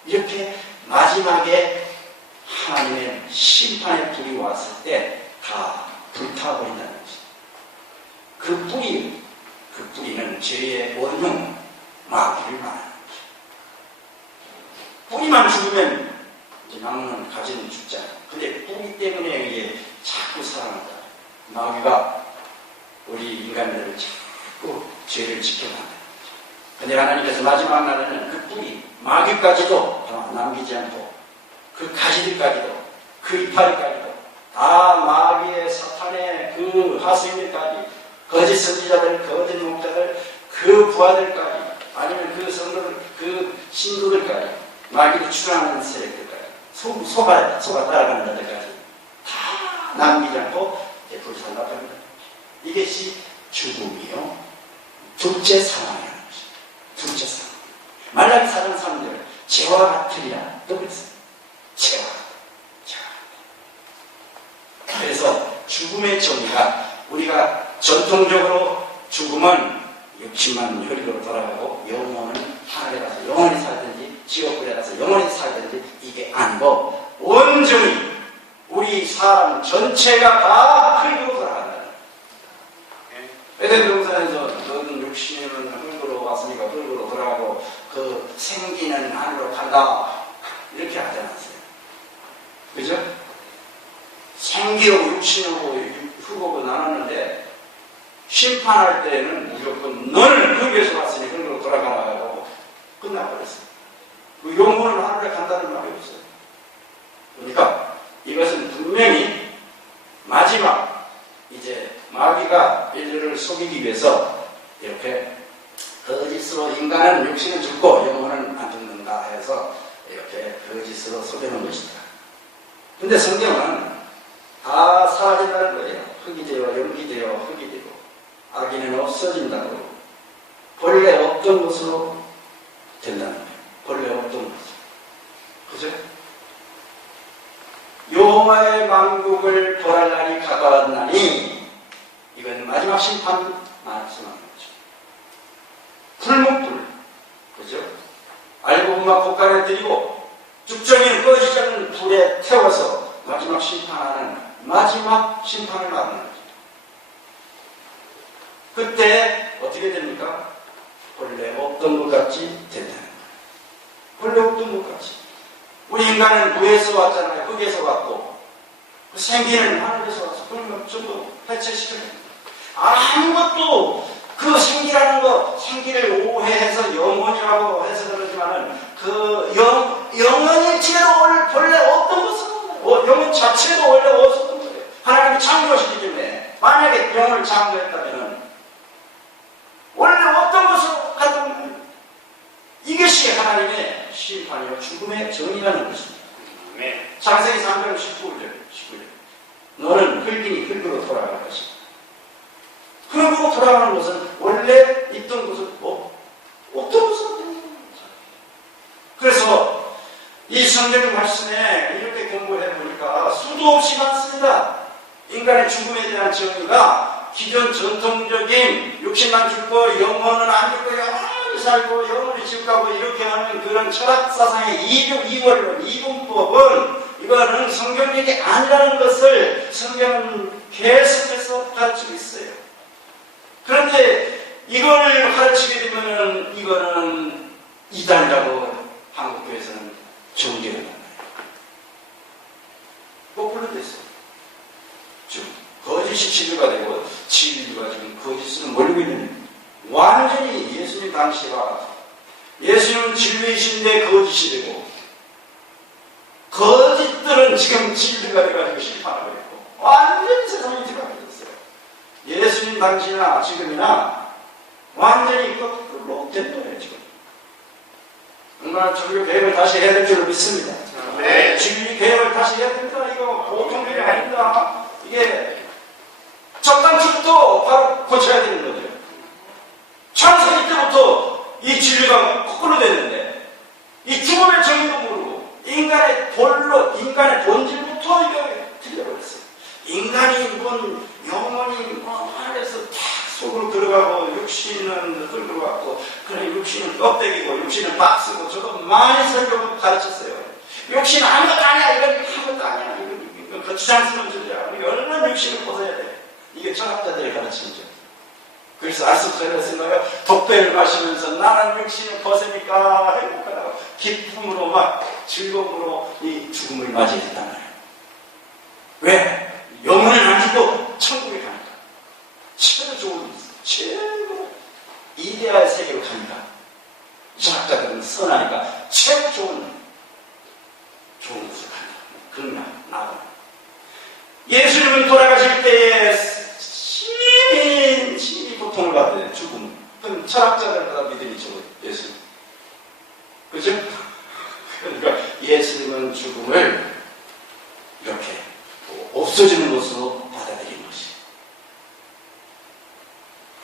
이렇게 마지막에 하나님의 심판의 불이 왔을 때 다 불타버린다는 것이다. 그 뿌리는 죄의 원흉, 마귀를 말하는 것이다. 뿌리만 죽으면 이제 나무는 가지는 죽잖아. 근데 뿌리 때문에 이게 자꾸 살아난다. 마귀가 우리 인간들을 자꾸 죄를 지켜간다. 근데 하나님께서 마지막 날에는 그 뿌리, 마귀까지도 다 남기지 않고 그 가지들까지도 그 이파리까지도 다 마귀의 사탄의 그 하수인들까지 거짓 선지자들, 거짓 목자들, 그 부하들까지 아니면 그 성도들, 그 신도들까지 마귀를 추앙하는 세력들까지 속아 따라가는 자들까지 다 남기지 않고 불살라 버린다. 이것이 죽음이요 둘째 사망이라는 것입니다. 둘째 사망. 말라기 4장 3절 죄와 같으리라 또 그랬어요. 죄와 같다. 그래서 죽음의 정의가 우리가 전통적으로 죽음은 육신만 혈육으로 돌아가고 영혼은 하늘에 가서 영원히 살든지 지옥불에 가서 영원히 살든지 이게 아니고 온전히 우리 사람 전체가 다 흙으로 돌아간다. 에덴 동산에서 너는 육신은 흙으로 왔으니까 흙으로 돌아가고 그 생기는 하늘로 간다 이렇게 하지 않았어요. 그죠? 생기하고 육신하고 흙하고 나눴는데 심판할 때는 무조건 너는 흙에서 왔으니 흙으로 돌아가라고 끝나버렸어요. 그 영혼은 하늘에 간다는 말이 없어요. 그러니까 이것은 분명히 마지막 이제 마귀가 인류를 속이기 위해서 이렇게 거짓으로 인간은 육신은 죽고 영혼은 안 죽는다 해서 이렇게 거짓으로 속여놓은 것이다. 근데 성경은 다 사라진다는 거예요. 흙이 되어 연기 되어 흙이 되고 악인은 없어진다고 본래 없던 것으로 된다는 거예요. 본래 없던 것으로. 그죠? 여호와의 만국을 벌할 날이 가까웠나니 이건 마지막 심판 말씀하는 거죠. 불목불, 그죠? 알고 보면 곳간에 들이고 죽정이는 꺼지지 않는 불에 태워서 마지막 심판하는 마지막 심판을 말하는 거죠. 그때 어떻게 됩니까? 본래 없던 것 같이 된다는 거예요. 본래 없던 것 같이. 우리 인간은 무에서 왔잖아요. 흙에서 왔고 그 생기는 하늘에서 와서 그런 걸 전부 해체시켜야 됩니다. 아무것도 그 생기라는 거 생기를 오해해서 영혼이라고 해서 그러지만은 그 영혼일지라도 본래 없던 것은 영혼 자체도 원래 없었던 거예요. 하나님이 창조하시기 때문에 만약에 영혼을 창조했다면 원래 없던 것으로 갔던 거예요. 이것이 하나님의 심판이요 죽음의 정의라는 것입니다. 네. 창세기 3장 19절 너는 흙이니 흙으로 돌아갈 것이다. 흙으로 돌아가는 것은 원래 있던 것은 없던 것으로 되는 거죠. 그래서 이 성경 말씀에 이렇게 공부해 보니까 수도 없이 많습니다. 인간의 죽음에 대한 정의가 기존 전통적인 육신만 죽고 영혼은 안 죽고 영원히 살고 영원히 지옥 가고 이렇게 하는 그런 철학사상의 이원론, 이분법은 이거는 성경적이 아니라는 것을 성경은 계속해서 가르치고 있어요. 그런데 이걸 가르치게 되면은 이거는 이단이라고 한국교회에서는 정죄를 합니다. 거꾸로 됐어요. 지금 거짓이 진리가 되고 진리가 지금 거짓으로 몰리고 있는 완전히 예수님 당시가 예수님은 진리이신데 거짓이 되고 거짓들은 지금 진리가 돼가지고 심판하고 있고 완전히 세상이 뒤바뀌었어요. 예수님 당시나 지금이나 완전히 거꾸로 된 거예요 지금. 정말 종교 개혁을 다시 해야 될 줄로 믿습니다. 네. 진리 개혁을 다시 해야 됩니다. 이거 보통 일이 아닙니다. 이게 적당치부터 바로 고쳐야 되는 거죠. 창세기 때부터 이 진리가 거꾸로 됐는데 이 죽음의 정의도 모르고 인간의 본질부터 이거 틀려버렸어요. 인간이 뭔 영혼이 뭐 하늘에서 다 속으로 들어가고 육신은 들어가고 그래 육신은 껍데기고 육신은 박스고 저도 많이 설교를 가르쳤어요. 육신은 아무것도 아니야. 이건 아무것도 아니야. 이건 거추장스러운 존재야. 우리가 얼마나 육신을 벗어야 돼. 이게 철학자들이 가르치는 점. 그래서 아리스토텔레스는 거예요. 독배를 마시면서 나는 육신을 벗으니까 행복하다고 기쁨으로 막 즐거움으로 이 죽음을 맞이했단 말이에요. 왜? 영혼을 안 죽고 천국에 가니까. 최고 좋은, 최고 이데아의 세계로 가니까. 철학자들은 선하니까 최고 좋은 곳을 간다. 그러나 나도 예수님은 돌아가실 때에 심히 고통을 받아요. 죽음. 그럼 철학자들마다 믿음이죠. 예수님. 그죠? 그러니까 예수님은 죽음을 이렇게 없어지는 것으로 받아들이는 것이.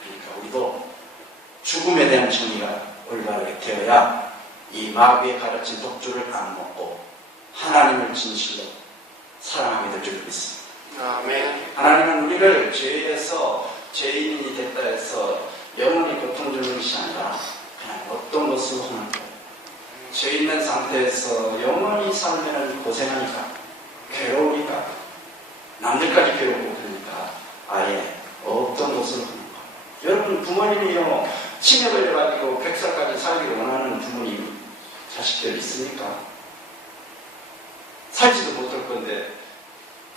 그러니까 우리도 죽음에 대한 정의가 올바르게 되어야 이 마귀의 가르친 독주를 안 먹고 하나님을 진실로 사랑하게 될 줄 믿습니다. 아멘. 하나님은 우리를 죄에서 죄인이 됐다 해서 영원히 고통 주는 것이 아니라 그냥 어떤 것으로 하는 거예요. 죄 있는 상태에서 영원히 살면 고생하니까 괴로우니까 남들까지 괴롭고 그러니까 아예 없던 것으로 하는 거예요. 여러분 부모님이요 치매 걸려가지고 100살까지 살기를 원하는 부모님 자식들 있습니까? 살지도 못할 건데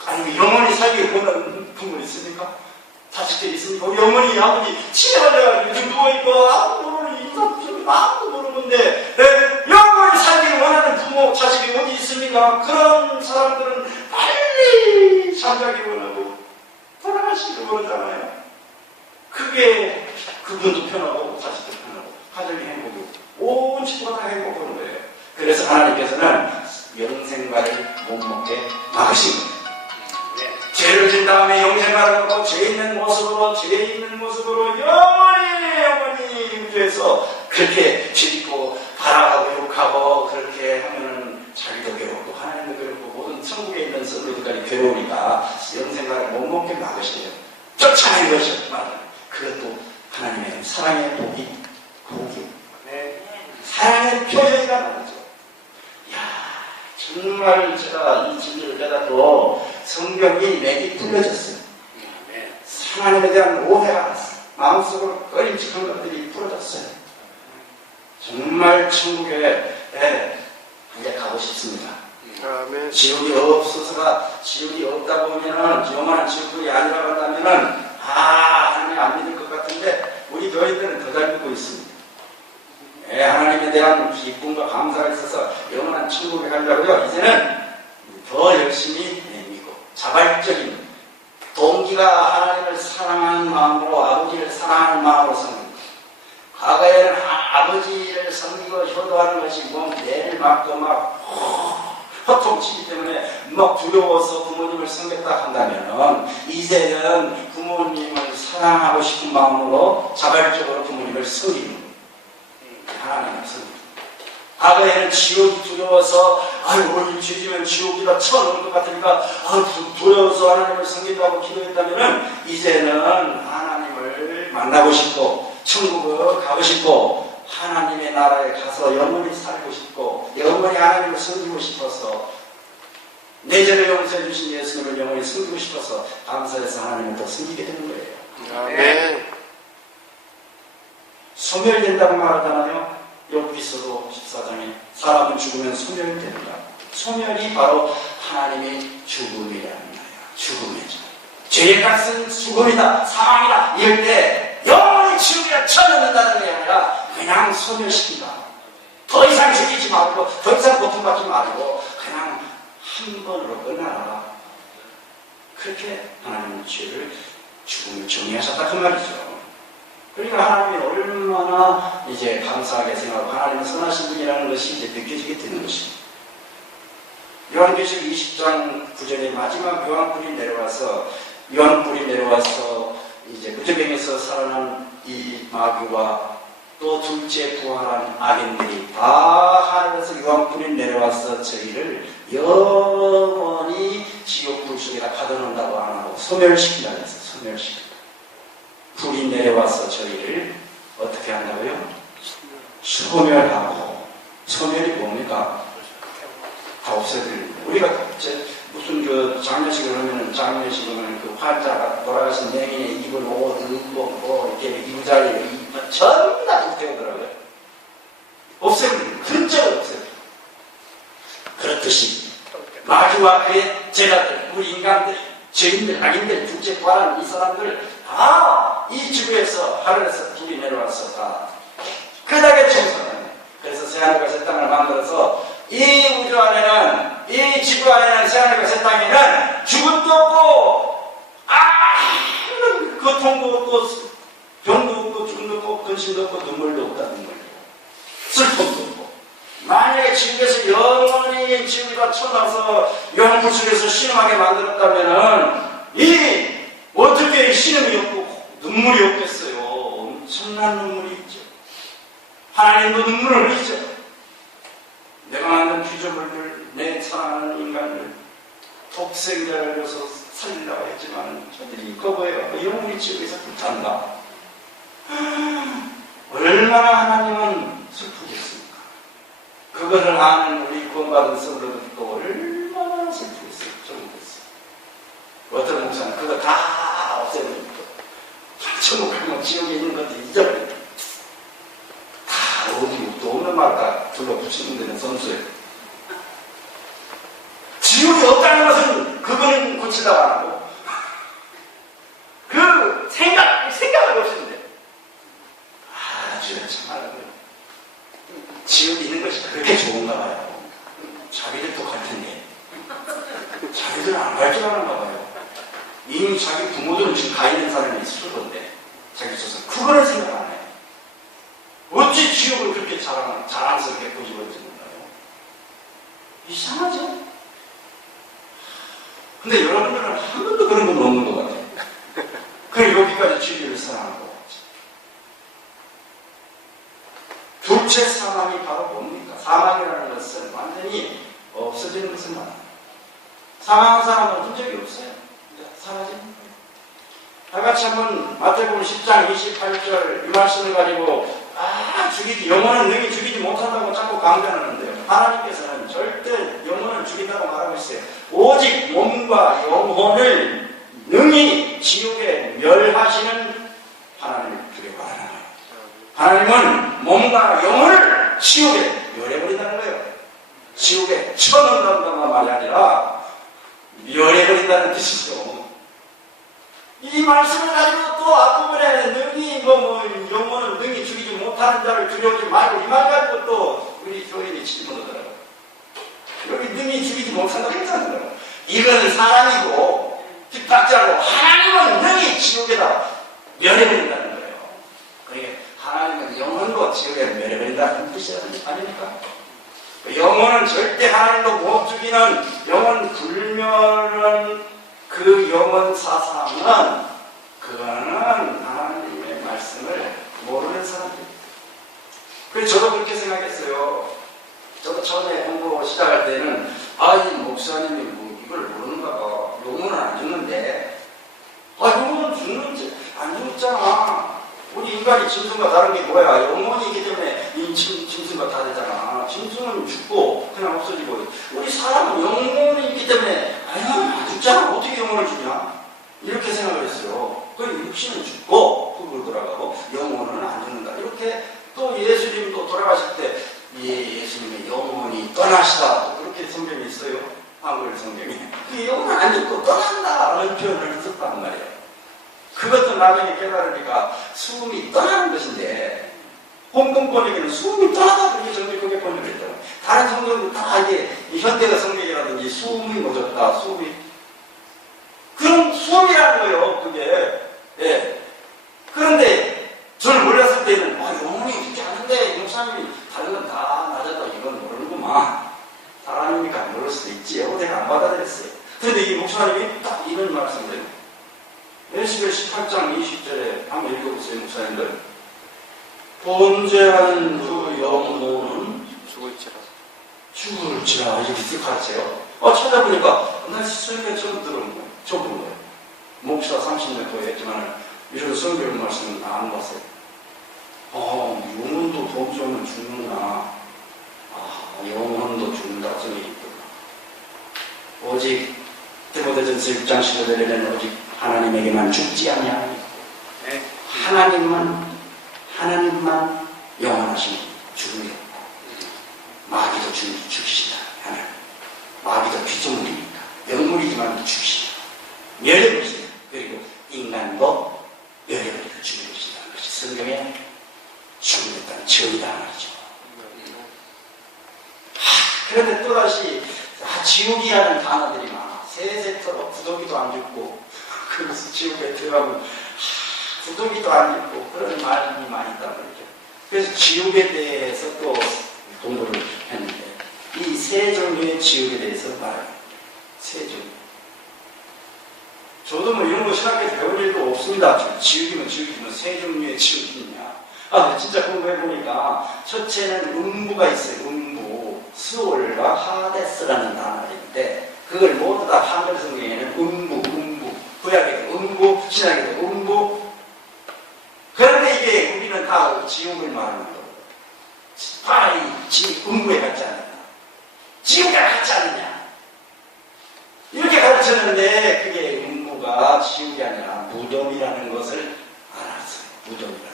아니 영원히 살기를 원하는 부모 있습니까? 자식들 있습니까? 우리 어머니 아버지 치매 걸려가지고 지금 누워있고 아무도 모르는 인사도 아무도 모르는데 영원히 살기를 원하는 부모 자식이 어디 있습니까? 그런 사람들은 빨리 잠자기 원하고 돌아가시기를 원하잖아요. 그게 그분도 편하고 자식도 편하고 가정이 행복이고 온 친구가 다 행복한 거예요. 그래서 하나님께서는 영생과를 못 먹게 막으신 거예요. 죄를 진 다음에 영생과를 먹고 죄 있는 모습으로 영원히 우주에서 그렇게 즐기고 바라하고 욕하고 그렇게 하면은 자기도 괴롭고 하나님도 괴롭고 모든 천국에 있는 성도들까지 괴로우니까 영생과를 못 먹게 막으시네요. 쫓아내는 것이 말하는 그것도 하나님의 사랑의 복이 사랑의 표현이라 말이죠. 정말 제가 이 진리를 깨닫고 성경이 맥이 풀려졌어요. 하나님에 대한 오해가 마음속으로 꺼림칙한 것들이 풀어졌어요. 정말 천국에 이제 가고 싶습니다. 지옥이 지옥이 없다 보면은 영원한 지옥이 아니라고 한다면은 하나님 안 믿을 것 같은데 우리 교인들은 더 잘 믿고 있습니다. 하나님에 대한 기쁨과 감사가 있어서 영원한 천국에 가려고요. 이제는 더 열심히 믿고 자발적인 동기가 하나님을 사랑하는 마음으로 아버지를 사랑하는 마음으로 섬깁니다. 과거에는 아버지를 섬기고 효도하는 것이 매일 맞고 허통치기 때문에 두려워서 부모님을 섬겼다 한다면 이제는 부모님을 사랑하고 싶은 마음으로 자발적으로 부모님을 섬기는 거예요. 하나님을 섬깁니다. 과거에는 지옥이 두려워서 오늘 죄지면 지옥이다 쳐놓을 것 같으니까 두려워서 하나님을 섬긴다고 기도했다면 이제는 하나님을 만나고 싶고 천국을 가고 싶고 하나님의 나라에 가서 영원히 살고 싶고 영원히 하나님을 섬기고 싶어서 내 죄를 용서해 주신 예수님을 영원히 섬기고 싶어서 감사해서 하나님을 더 섬기게 되는 거예요. 아멘. 소멸된다고 말하잖아요. 욥기서도 14장에 사람은 죽으면 소멸된다. 소멸이 바로 하나님의 죽음이라는 거예요. 죽음이죠. 죄의 값은 죽음이다, 사망이다 이럴 때 영원히 지옥에 쳐넣는다는 게 아니라 그냥 소멸시킨다. 더 이상 죽이지 말고 더 이상 고통받지 말고 그냥 한 번으로 끝나라. 그렇게 하나님은 죄를 죽음을 정의하셨다 그 말이죠. 그러니까 하나님이 얼마나 이제 감사하게 생각하고 하나님은 선하신 분이라는 것이 이제 느껴지게 되는 것입니다. 요한계시록 20장 9절에 마지막 요한불이 내려와서 이제 무저갱에서 살아난 이 마귀와 또 둘째 부활한 악인들이 다 하늘에서 요한불이 내려와서 저희를 영원히 지옥불 속에다 가둬놓는다고 안 하고 소멸시킨다 그랬어요. 소멸시킨다. 불이 내려와서 저희를 어떻게 한다고요? 소멸하고. 소멸이 뭡니까? 다 없애드립니다. 우리가 무슨 장례식을 하면은 그 환자가 돌아가신 내인의 입을 옷 입고 이렇게 이부자리에 전부 다 불태우더라고요. 없애버립니다. 근처를 없애버립니다. 그렇듯이 마귀와 그의 제자들, 우리 인간들, 죄인들, 악인들, 둘째 부활한 이 사람들 다 이 지구에서 하늘에서 불이 내려와서 다 크다게 청소하는. 그래서 새하늘과 새 땅을 만들어서 이 우주 안에는, 이 지구 안에는, 새하늘과 새 땅에는 죽음도 없고 고통도 없고 병도 없고 죽음도 없고 근심도 없고 눈물도 없다는 거예요. 슬픔도 없고. 만약에 지구에서 영원히 지구가 쳐나서 영불 속에서 신음하게 만들었다면은 어떻게 신음이 없고 눈물이 없겠어요. 엄청난 눈물이 있죠. 하나님도 눈물을 흘리죠. 내가 만든 피조물들, 내 사랑하는 인간들, 독생자를 위해서 살리려고 했지만 저들이 거부해요. 영원히 지구에서 불탄다. 얼마나 하나님은 슬프겠습니까? 그거를 아는 우리 구원받은 성도들도 얼마나 슬프겠어요. 정말겠어요. 어떤 목사는 그거 다 없애버립니다. 천국 가면 지옥에 있는 것도 잊어버립니다. 다 어디 없는 말 다 둘러붙이는 데는 선수예요. 지옥이 없다는 것은 그거는 고치려고 안 하고 그 생각을 없이는데 아주 참말로 지옥이 있는 것이 그렇게 좋은가 봐요. 자기들도 갈 텐데 자기들은 안 갈 줄 아는가 봐요. 이미 자기 부모들은 지금 가 있는 사람이 있을 건데 자기 스스로 그거는 생각 안 해요. 어찌 지옥을 그렇게 자랑스럽게 꼬집어주는가요? 이상하죠? 근데 여러분들은 한 번도 그런 건 없는 것 같아요. 그럼 여기까지 진리를 사랑하는 것 같죠. 둘째 사망이 바로 뭡니까? 사망이라는 것은 완전히 없어지는 것을 말합니다. 사망한 사람은 본 적이 없어요. 사라지는 거예요. 다같이 한번 마태복음 10장 28절 이 말씀을 가지고 죽이지, 영혼은 능히 죽이지 못한다고 자꾸 강변하는데요. 하나님께서는 절대 영혼을 죽인다고 말하고 있어요. 오직 몸과 영혼을 능히 지옥에 멸하시는 하나님을 두려워하는 거예요. 하나님은 몸과 영혼을 지옥에 멸해버린다는 거예요. 지옥에 쳐넣는다는 말이 아니라 멸해버린다는 뜻이죠. 이 말씀을 가지고 또 앞부분에 능히 영혼은 능히 죽이지 못하는 자를 두려워하지 말고 이 말 가지고 또 우리 교인이 질문하더라고요. 여기 능히 죽이지 못한다고 했잖아요. 이건 사람이고 핍박자고 하나님은 능히 지옥에다 멸해버린다는 거예요. 그러니까 하나님은 영혼도 지옥에 멸해버린다는 뜻이 아닙니까? 영혼은 절대 하나님도 못 죽이는 영혼 불멸은 그 영혼 사상은 그거는 하나님의 말씀을 모르는 사람들입니다. 그래서 저도 그렇게 생각했어요. 저도 처음에 공부 시작할 때는 이 목사님이 이걸 모르는가 봐. 영혼은 안 죽는데 영혼은 죽는지 안 죽잖아. 우리 인간이 짐승과 다른 게 뭐야? 영혼이 있기 때문에 짐승과 다르잖아. 짐승은 죽고 그냥 없어지고 우리 사람은 영혼이 있기 때문에 안 죽잖아. 어떻게 영혼을 주냐? 이렇게 생각을 했어요. 그리고 육신은 죽고 흙으로 돌아가고 영혼은 안 죽는다. 이렇게 또 예수님도 돌아가실 때 예수님의 영혼이 떠나시다. 그렇게 성경이 있어요. 한글 성경에. 그 영혼은 안 죽고 떠난다라는 표현을 썼단 말이에요. 그것도 나중에 깨달으니까 숨이 떠나는 것인데 홍콩 번역에는 숨이 떠나다 그렇게 정밀하게 번역을 했잖아요. 다른 성경도 다 이게 현대의 성경이라든지 숨이 멎었다, 숨이 그런 숨이라는 거예요. 그게 그런데 저를 몰랐을 때는 영혼이 죽지 않는다. 목사님이 다른 건 다 낮았다 이건 모르는구만. 사람이니까 모를 수도 있지요. 내가 안 받아들였어요. 그런데 이 목사님이 딱 이런 말씀을 해요. 에스겔 18장 20절에 한번 읽어보세요, 목사님들. 범죄하는 그 영혼은 죽을지라 이렇게 가르쳐요. 찾아보니까 나 설교 처음 들은 거예요. 처음 본 거예요. 목사 30년 더 했지만 이런 성경 말씀은 안 봤어요. 영혼도 범죄하면 죽는구나. 영혼도 죽는다. 저기 있구나. 오직 디모데전서 6장 15절에는 오직 하나님에게만 죽지 않냐. 네. 하나님만 영원하신 죽음이 없고 마귀도 죽이신다. 하나님. 마귀도 피조물이니까 영물이지만 죽이신다. 멸해버리신다. 그리고 인간도 멸해버리고 죽여버리신다는 것이 성경에 죽음했다는 정의다 말이죠. 그런데 또다시 지옥이라는 단어들이 많아. 세세토록 구더기도 안 죽고 그래서 지옥에 들어가면 구더기도 안 죽고 그런 말이 많이 있단 말이죠. 그래서 지옥에 대해서 또 공부를 했는데 이 세 종류의 지옥에 대해서 말해요. 세 종류. 저도 뭐 이런 거 신학교에서 배울 일도 없습니다. 지옥이면 지옥이지만 세 종류의 지옥이 있냐. 진짜 공부해보니까 첫째는 음부가 있어요. 음부. 스올과 하데스라는 단어가 있는데 그걸 모두 다 한글 성경에는 음부. 구약에도 음부, 신약에도 음부. 그런데 이게 우리는 다 지옥을 말하는 거예요. 음부에 갔지 않느냐. 지옥에 갔지 않느냐. 이렇게 가르쳤는데 그게 음부가 지옥이 아니라 무덤이라는 것을 알았어요. 무덤이라는 거예요.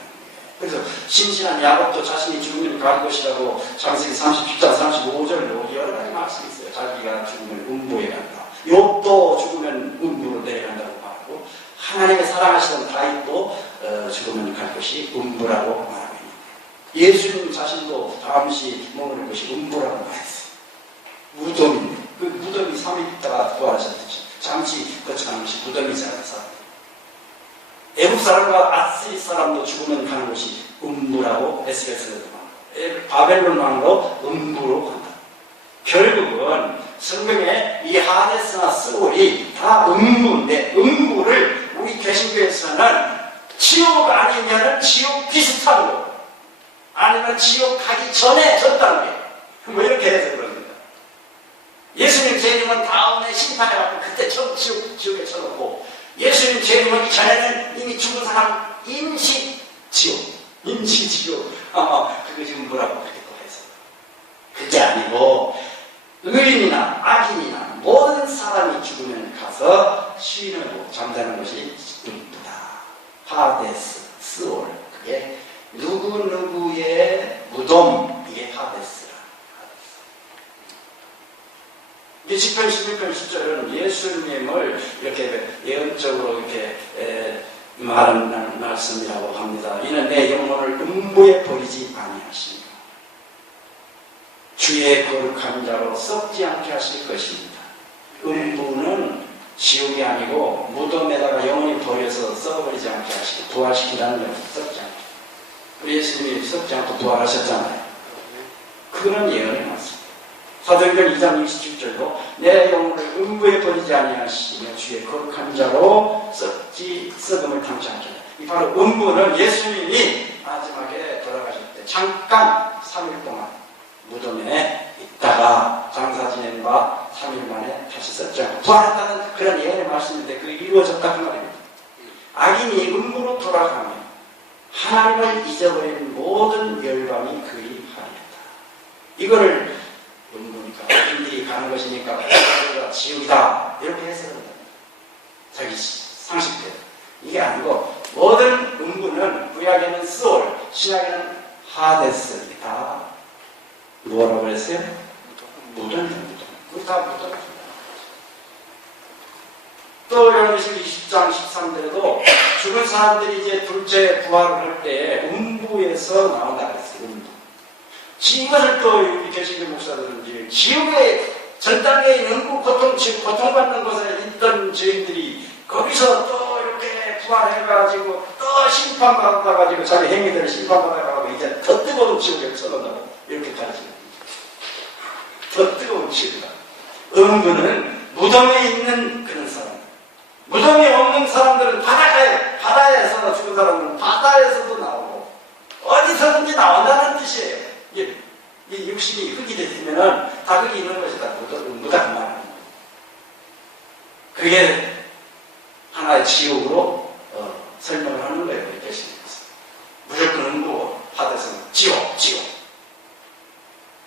그래서 신실한 야곱도 자신이 죽으면 갈 것이라고 창세기 30장 35절로 여러 가지 말씀이 있어요. 자기가 죽으면 음부에 간다. 욥도 죽으면 음부로 내려간다고 말하고 하나님의 사랑하시던 다윗도 죽으면 갈 것이 음부라고 말하고 있는데 예수님 자신도 잠시 머무를 것이 음부라고 말했어요. 무덤인데 그 무덤이 3일 있다가 부활하셨듯이 잠시 거쳐가는 것이 무덤이잖아요. 애국 사람과 아스리 사람도 죽으면 가는 곳이 음부라고 에스겔서에도 말하고 바벨론 왕도 음부로 간다. 결국은 성경에 이 하데스나 스올이 다 음부인데 음부를 우리 개신교에서는 지옥 아니면 지옥 비슷한 거 아니면 지옥 가기 전에 전 단계 뭐 이렇게 해서 그런 겁니다. 예수님 재림은 다음에 심판해갖고 그때 처음 지옥에 쳐놓고 예수님 재림은 이전에는 이미 죽은 사람 임시지옥 그거 지금 뭐라고 그렇게 또 해서 그게 아니고 의인이나 악인이나 모든 사람이 죽으면 가서 쉬는 잠자는 것이 음부다. 하데스, 스올 그게 누구누구의 무덤 이게 하데스라. 시편 11편 10절은 예수님을 이렇게 예언적으로 이렇게 말하는 말씀이라고 합니다. 이는 내 영혼을 음부에 버리지 아니하시며 주의 거룩한 자로 썩지 않게 하실 것입니다. 음부는 지옥이 아니고 무덤에다가 영혼이 버려서 썩어버리지 않게 하시고 부활시킨다는 거예요. 썩지 않게. 우리 예수님이 썩지 않고 부활하셨잖아요. 그런 예언이 맞습니다. 사도행전 2장 27절도 내 영혼을 음부에 버리지 아니하시며 주의 거룩한 자로 썩음을 당치 않게. 이 바로 음부는 예수님이 마지막에 돌아가실 때 잠깐 3일 동안 무덤에 있다가 장사 지낸 바 3일 만에 다시 썩지 않고 부활했다는 그런 예언의 말씀인데 그게 이루어졌다 그 말입니다. 악인이 음부로 돌아가면 하나님을 잊어버리는 모든 열방이 그리 하리이다. 이거를 음부니까 악인들이 가는 것이니까 지옥이다 이렇게 해석합니다. 자기 상식대로. 이게 아니고 모든 음부는 구약에는 스올, 신약에는 하데스 다 뭐라고 그랬어요? 무덤. 그거 다 무덤. 또 요한계시록 20장 13절에도 죽은 사람들이 이제 둘째 부활을 할 때 음부에서 나온다 그랬어요. 음부. 이것을 또 우리 개신교 목사들은 이제 지옥의 전 단계에 있는 고통받는 곳에 있던 저희들이 거기서 또 이렇게 부활해가지고 또 심판받아가지고 자기 행위들을 심판받아가지고 이제 더 뜨거운 뜨거운 지옥에 처한다고 이렇게 가르칩니다. 더 뜨거운 지옥이다. 음부는 무덤에 있는 그런 사람. 무덤이 없는 사람들은 바다에서 죽은 사람들은 바다에서도 나오고 어디서든지 나온다는 뜻이에요. 이 육신이 흙이 됐으면은 다 흙이 있는 것이다. 무덤 말하는 거예요. 그게 하나의 지옥으로 설명을 하는 거예요. 우리 계시님께서. 무조건 음부, 바다에서는 지옥.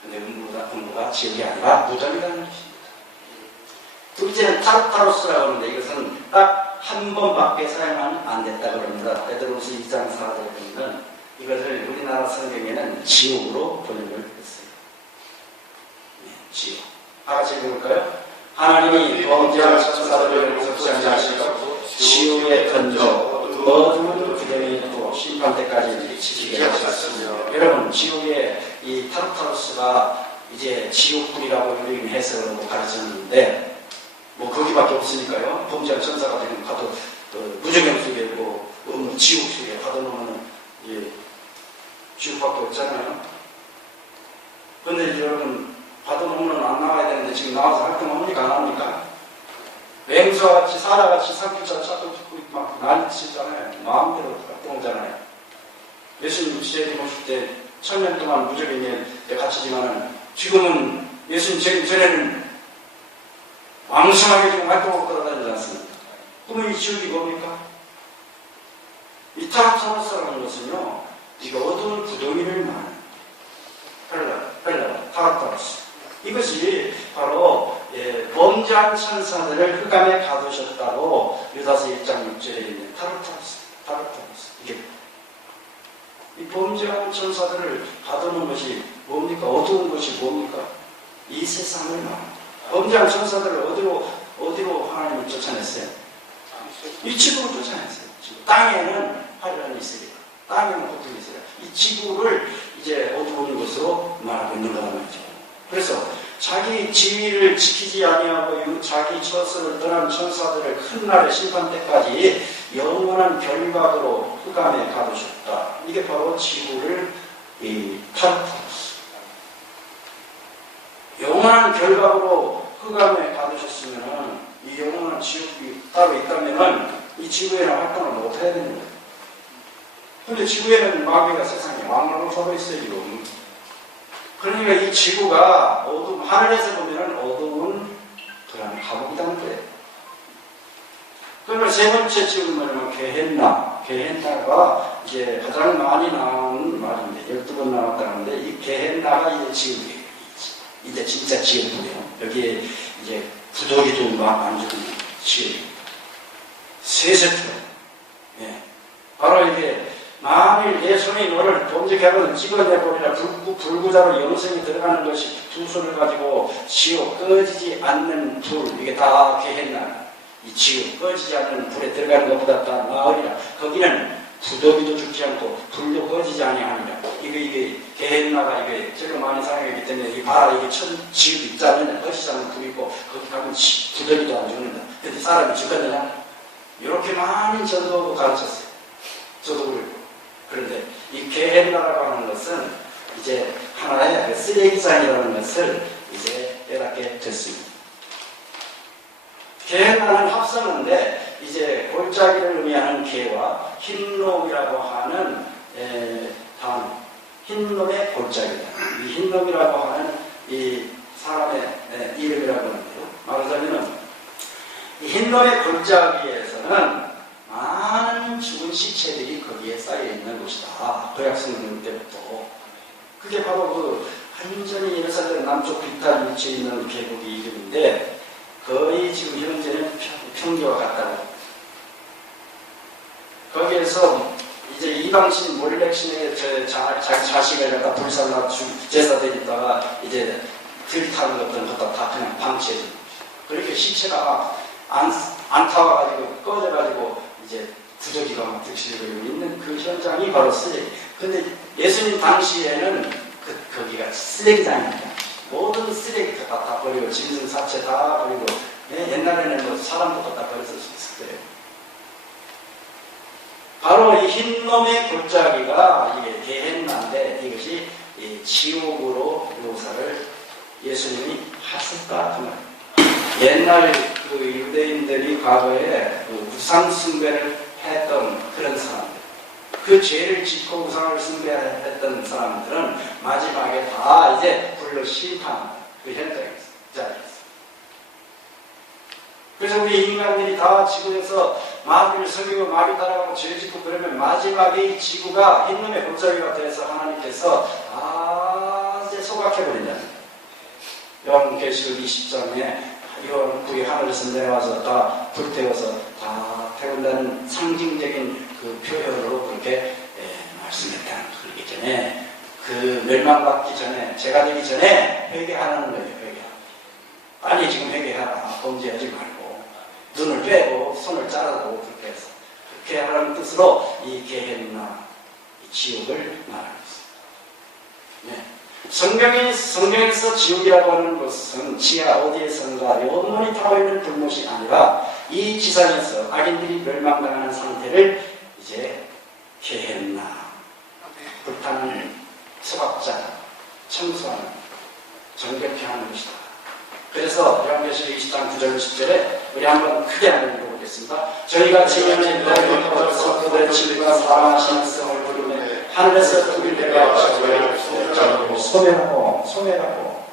근데 음부가 지옥이 아니라 무덤이라는 것입니다. 두 번째는 타르타로스라고 하는데 이것은 딱 한 번밖에 사용하면 안 됐다 그럽니다. 베드로후서 2장 4절에 보면 이것을 우리나라 성경에는 지옥으로 번역을 했어요. 네, 지옥. 다 같이 읽어볼까요? 하나님이 범죄한 천사들을 속죄하지 하시고 지옥에 던져 어두운 구덩이에 두어 심판 때까지 지키게 하셨습니다. 여러분, 지옥의 이 타르타로스가 이제 지옥불이라고 우리는 해석을 하고 가르쳤는데 뭐 거기밖에 없으니까요. 범죄한 천사가 지금 가도 무정형 속에 지옥 속에 가둬놓으면 지옥밖에 없잖아요. 근데 여러분 가둬놓으면 안 나와야 되는데 지금 나와서 활동합니까? 안 합니까? 맹수와 같이 사라같이 상표자 찾고 막 난치잖아요. 마음대로 활동하잖아요. 예수님 시대에 모실 때 1000년 동안 무적행에 갇히지만은 지금은 예수님 전에는 왕성하게 좀 활동하고 돌아다니지 않습니까? 그러면 이 지옥이 뭡니까? 이 타르타로스라는 것은요, 이거 어두운 구덩이를 말하는 타르타로스. 이것이 바로 범죄한 천사들을 흑암에 가두셨다고 유다서 1장 6절에 있는 타르타로스. 이게 이 범죄한 천사들을 가두는 것이 뭡니까? 어두운 것이 뭡니까? 이 세상을 말합니다. 범죄한 천사들을 어디로 하나님이 쫓아냈어요? 이 지구로 쫓아냈어요. 땅에는 화려함이 있으리라. 땅에는 고통이 있으리라. 이 지구를 이제 어두운 것으로 말하고 있는 거란 말이죠. 그래서 자기 지위를 지키지 아니하고 자기 처소를 떠난 천사들을 큰 날의 심판 때까지 영원한 결박으로 흑암에 가두셨다. 이게 바로 지구를 타르타로스. 영원한 결박으로 흑암에 가두셨으면은 이 영원한 지옥이 따로 있다면은 이 지구에는 활동을 못 해야 되는 거예요. 근데 지구에는 마귀가 세상에 왕으로 서고 있어요, 지금. 그러니까 이 지구가 하늘에서 보면 어두운 그런 감옥이라는 거예요. 그러면 세 번째 지구는 뭐냐면 게헨나가 이제 가장 많이 나온 말인데 12번 나왔다는데 이 게헨나가 이제 지옥이에요. 이제 진짜 지옥이에요. 여기에 이제 부더기도 막 안 주는 지옥입니다. 세세토. 예. 바로 이게 만일 내 손이 너를 범죄하고는 찍어내버리라 불구자로 영생이 들어가는 것이 두 손을 가지고 지옥 꺼지지 않는 불, 이게 다 게헨나. 이 지옥 꺼지지 않는 불에 들어가는 것보다 다 나으리라. 거기는 부더기도 죽지 않고 불도 꺼지지 아니하니라. 이게 게헨나가 이게 제일 많이 사용했기 때문에 이 봐라 이게 지옥이 있지 않느냐. 꺼지지 않는 불이 있고 거기 가면 부더기도 안 죽는다. 근데 사람이 죽었느냐? 이렇게 많이 전도하고 가르쳤어요. 저도 그렇고. 그런데 이 게헨나라고 하는 것은 이제 하나의 그 쓰레기장이라는 것을 이제 깨닫게 됐습니다. 게헨나는 합성어인데 이제 골짜기를 의미하는 개와 흰놈이라고 하는 단어, 흰놈의 골짜기다. 이 흰놈이라고 하는 이 사람의 이름이라고 하는데요. 말하자면 이 흰놈의 골짜기에서는 많은 죽은 시체들이 거기에 쌓여 있는 곳이다. 구약성경 때부터. 그게 바로 그 완전히 예루살렘 남쪽 비탈 위치에 있는 계곡의 이름인데 거의 지금 현재는 평지와 같다고. 거기에서 이제 이방신 몰렉신의 자식을 갖다 불살라 제사 드리다가 이제 들타는 것들은 갖다 다 그냥 방치해준 거죠. 그렇게 시체가 안 타와가지고 꺼져가지고 이제 부더기가 막 득실되고 있는 그 현장이 바로 쓰레기. 근데 예수님 당시에는 거기가 쓰레기장입니다. 모든 쓰레기 다 버리고 짐승 사체 다 버리고 옛날에는 뭐 사람도 갖다 버렸을 수 있을 거예요. 바로 이 흰놈의 골짜기가 이게 게헨나인데 이것이 이 지옥으로 묘사를 예수님이 하셨다 그 말. 옛날 그 유대인들이 과거에 그 우상 숭배를 했던 그런 사람들, 그 죄를 짓고 우상을 숭배했던 사람들은 마지막에 다 이제 불로 심판 그 현장에 있어. 그래서 우리 인간들이 다 지구에서 마귀를 섬기고 마귀 따라가고 죄 짓고 그러면 마지막에 이 지구가 흰놈의 골짜기가 돼서 하나님께서 이제 소각해버린다. 요한계시록 20장에 이런 구이 하늘에서 내려와서 다 불태워서 다 태운다는 상징적인 그 표현으로 그렇게 말씀했다는 그러기 전에 그 멸망받기 전에 죄가 되기 전에 회개하라는 거예요. 회개. 빨리 지금 회개하라. 범죄하지 말고 눈을 빼고 손을 자르고 그렇게 해서 그렇게 하라는 뜻으로 이 게헨나 이 지옥을 말하고 있습니다. 네. 성경에서 지옥이라고 하는 것은 지하 어디에선가 영원히 타고있는 불못이 아니라 이 지상에서 악인들이 멸망당하는 상태를 이제 게헨나 불타는 소각자 청소하는 정결케 하는 것이다. 그래서 요한계시록 20장 9절 10절에 우리 한번 크게 한번 읽어보겠습니다. 저희가 지면에 너희를 거둬서 그들의 진리가 사랑하시는 성을 부르며 하늘에서 불을 내려 소멸하고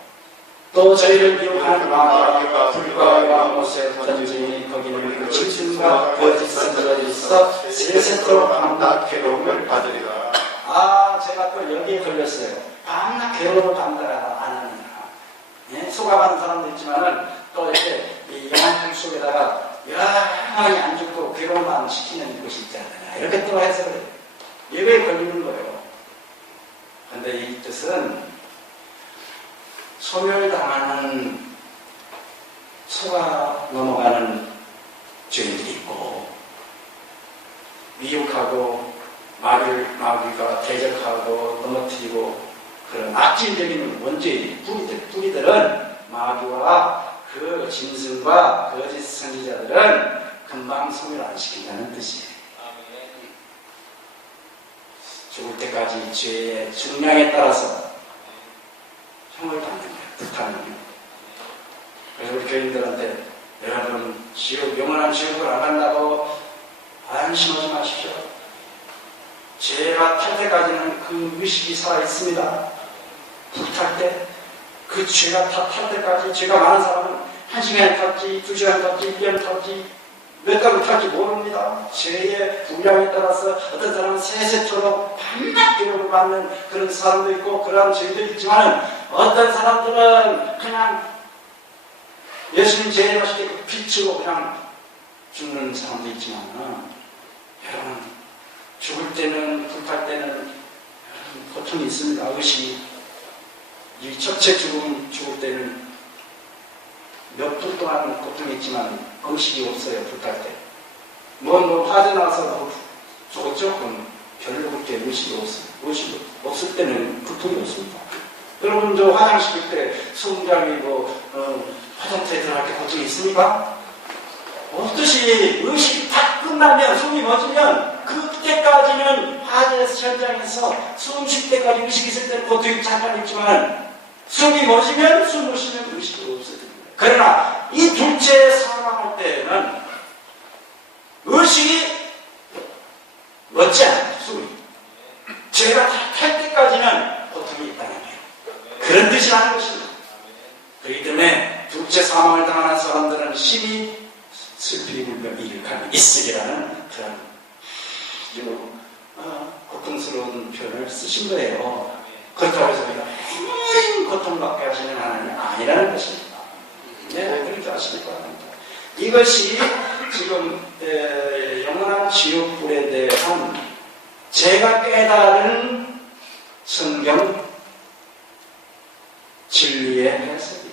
또 저희를 미혹하는 마귀가 불과 못에 던지니 거기는 그 짐승과 거짓 들어 있어 세세토록 밤낮 괴로움을 받으리라. 제가 또 여기에 걸렸어요. 밤낮 괴로움을 받느라 안 하느냐. 예? 속아가는 사람도 있지만은 또 이렇게 이 영화품 속에다가 영원히 안 죽고 괴로움만 시키는 것이 있지 않느냐. 이렇게 또 해서 그래요. 여기에 걸리는 거예요. 근데 이 뜻은 소멸당하는 속아 넘어가는 죄인들이 있고 미혹하고 마귀가 대적하고 넘어뜨리고 그런 악질적인 원죄인 뿌리들은 마귀와 그 짐승과 거짓 선지자들은 금방 소멸 안 시킨다는 뜻이에요. 죽을 때까지 죄의 중량에 따라서 형을 받는 거예요. 뜻하는 거예요. 그래서 우리 교인들한테 여러분 영원한 지옥을 안 간다고 안심하지 마십시오. 죄가 탈 때까지는 그 의식이 살아있습니다. 불탈 때, 그 죄가 다 탈 때까지, 죄가 많은 사람은 1시간 탈지, 2시간 탈지, 1년 탈지, 몇 달을 탈지 모릅니다. 죄의 분량에 따라서 어떤 사람은 세세토록 밤낮 괴로움을 받는 그런 사람도 있고, 그러한 죄도 있지만, 어떤 사람들은 그냥 예수님 제일하실 때 그 빛으로 그냥 죽는 사람도 있지만, 여러분, 죽을 때는, 불탈 때는 고통이 있습니다. 의식이. 이 첫째 죽을 때는 몇 분 동안 고통이 있지만 의식이 없어요. 불탈 때. 화재 나서 죽었죠? 그럼 별로 그렇게 의식이 없어요. 의식이 없을 때는 고통이 없습니다. 여러분, 저 화장실 때 수영장이 화장터에 들어갈 때 고통이 있습니까? 없듯이 의식이 다 끝나면 숨이 멎으면 그때까지는 화재 현장에서 숨 쉴 때까지 의식이 있을 때는 고통이 잠깐 있지만 숨이 멎으면 숨 못 쉬면 의식이 없어집니다. 그러나 이 둘째 사망할 때는 의식이 멎지 않아요. 숨이. 죄가 다 탈 때까지는 고통이 있다는 거예요. 그런 뜻이라는 것입니다. 그렇기 때문에 둘째 사망을 당하는 사람들은 심히 슬피 울며 이륙함이 있으리라는 그런 아주 고통스러운 표현을 쓰신 거예요. 그렇다고 해서 우리가 고통받게 하시는 하나님이 아니라는 것입니다. 네, 그렇게 아시길 바랍니다. 이것이 지금 영원한 지옥불에 대한 제가 깨달은 성경 진리의 해석이에요.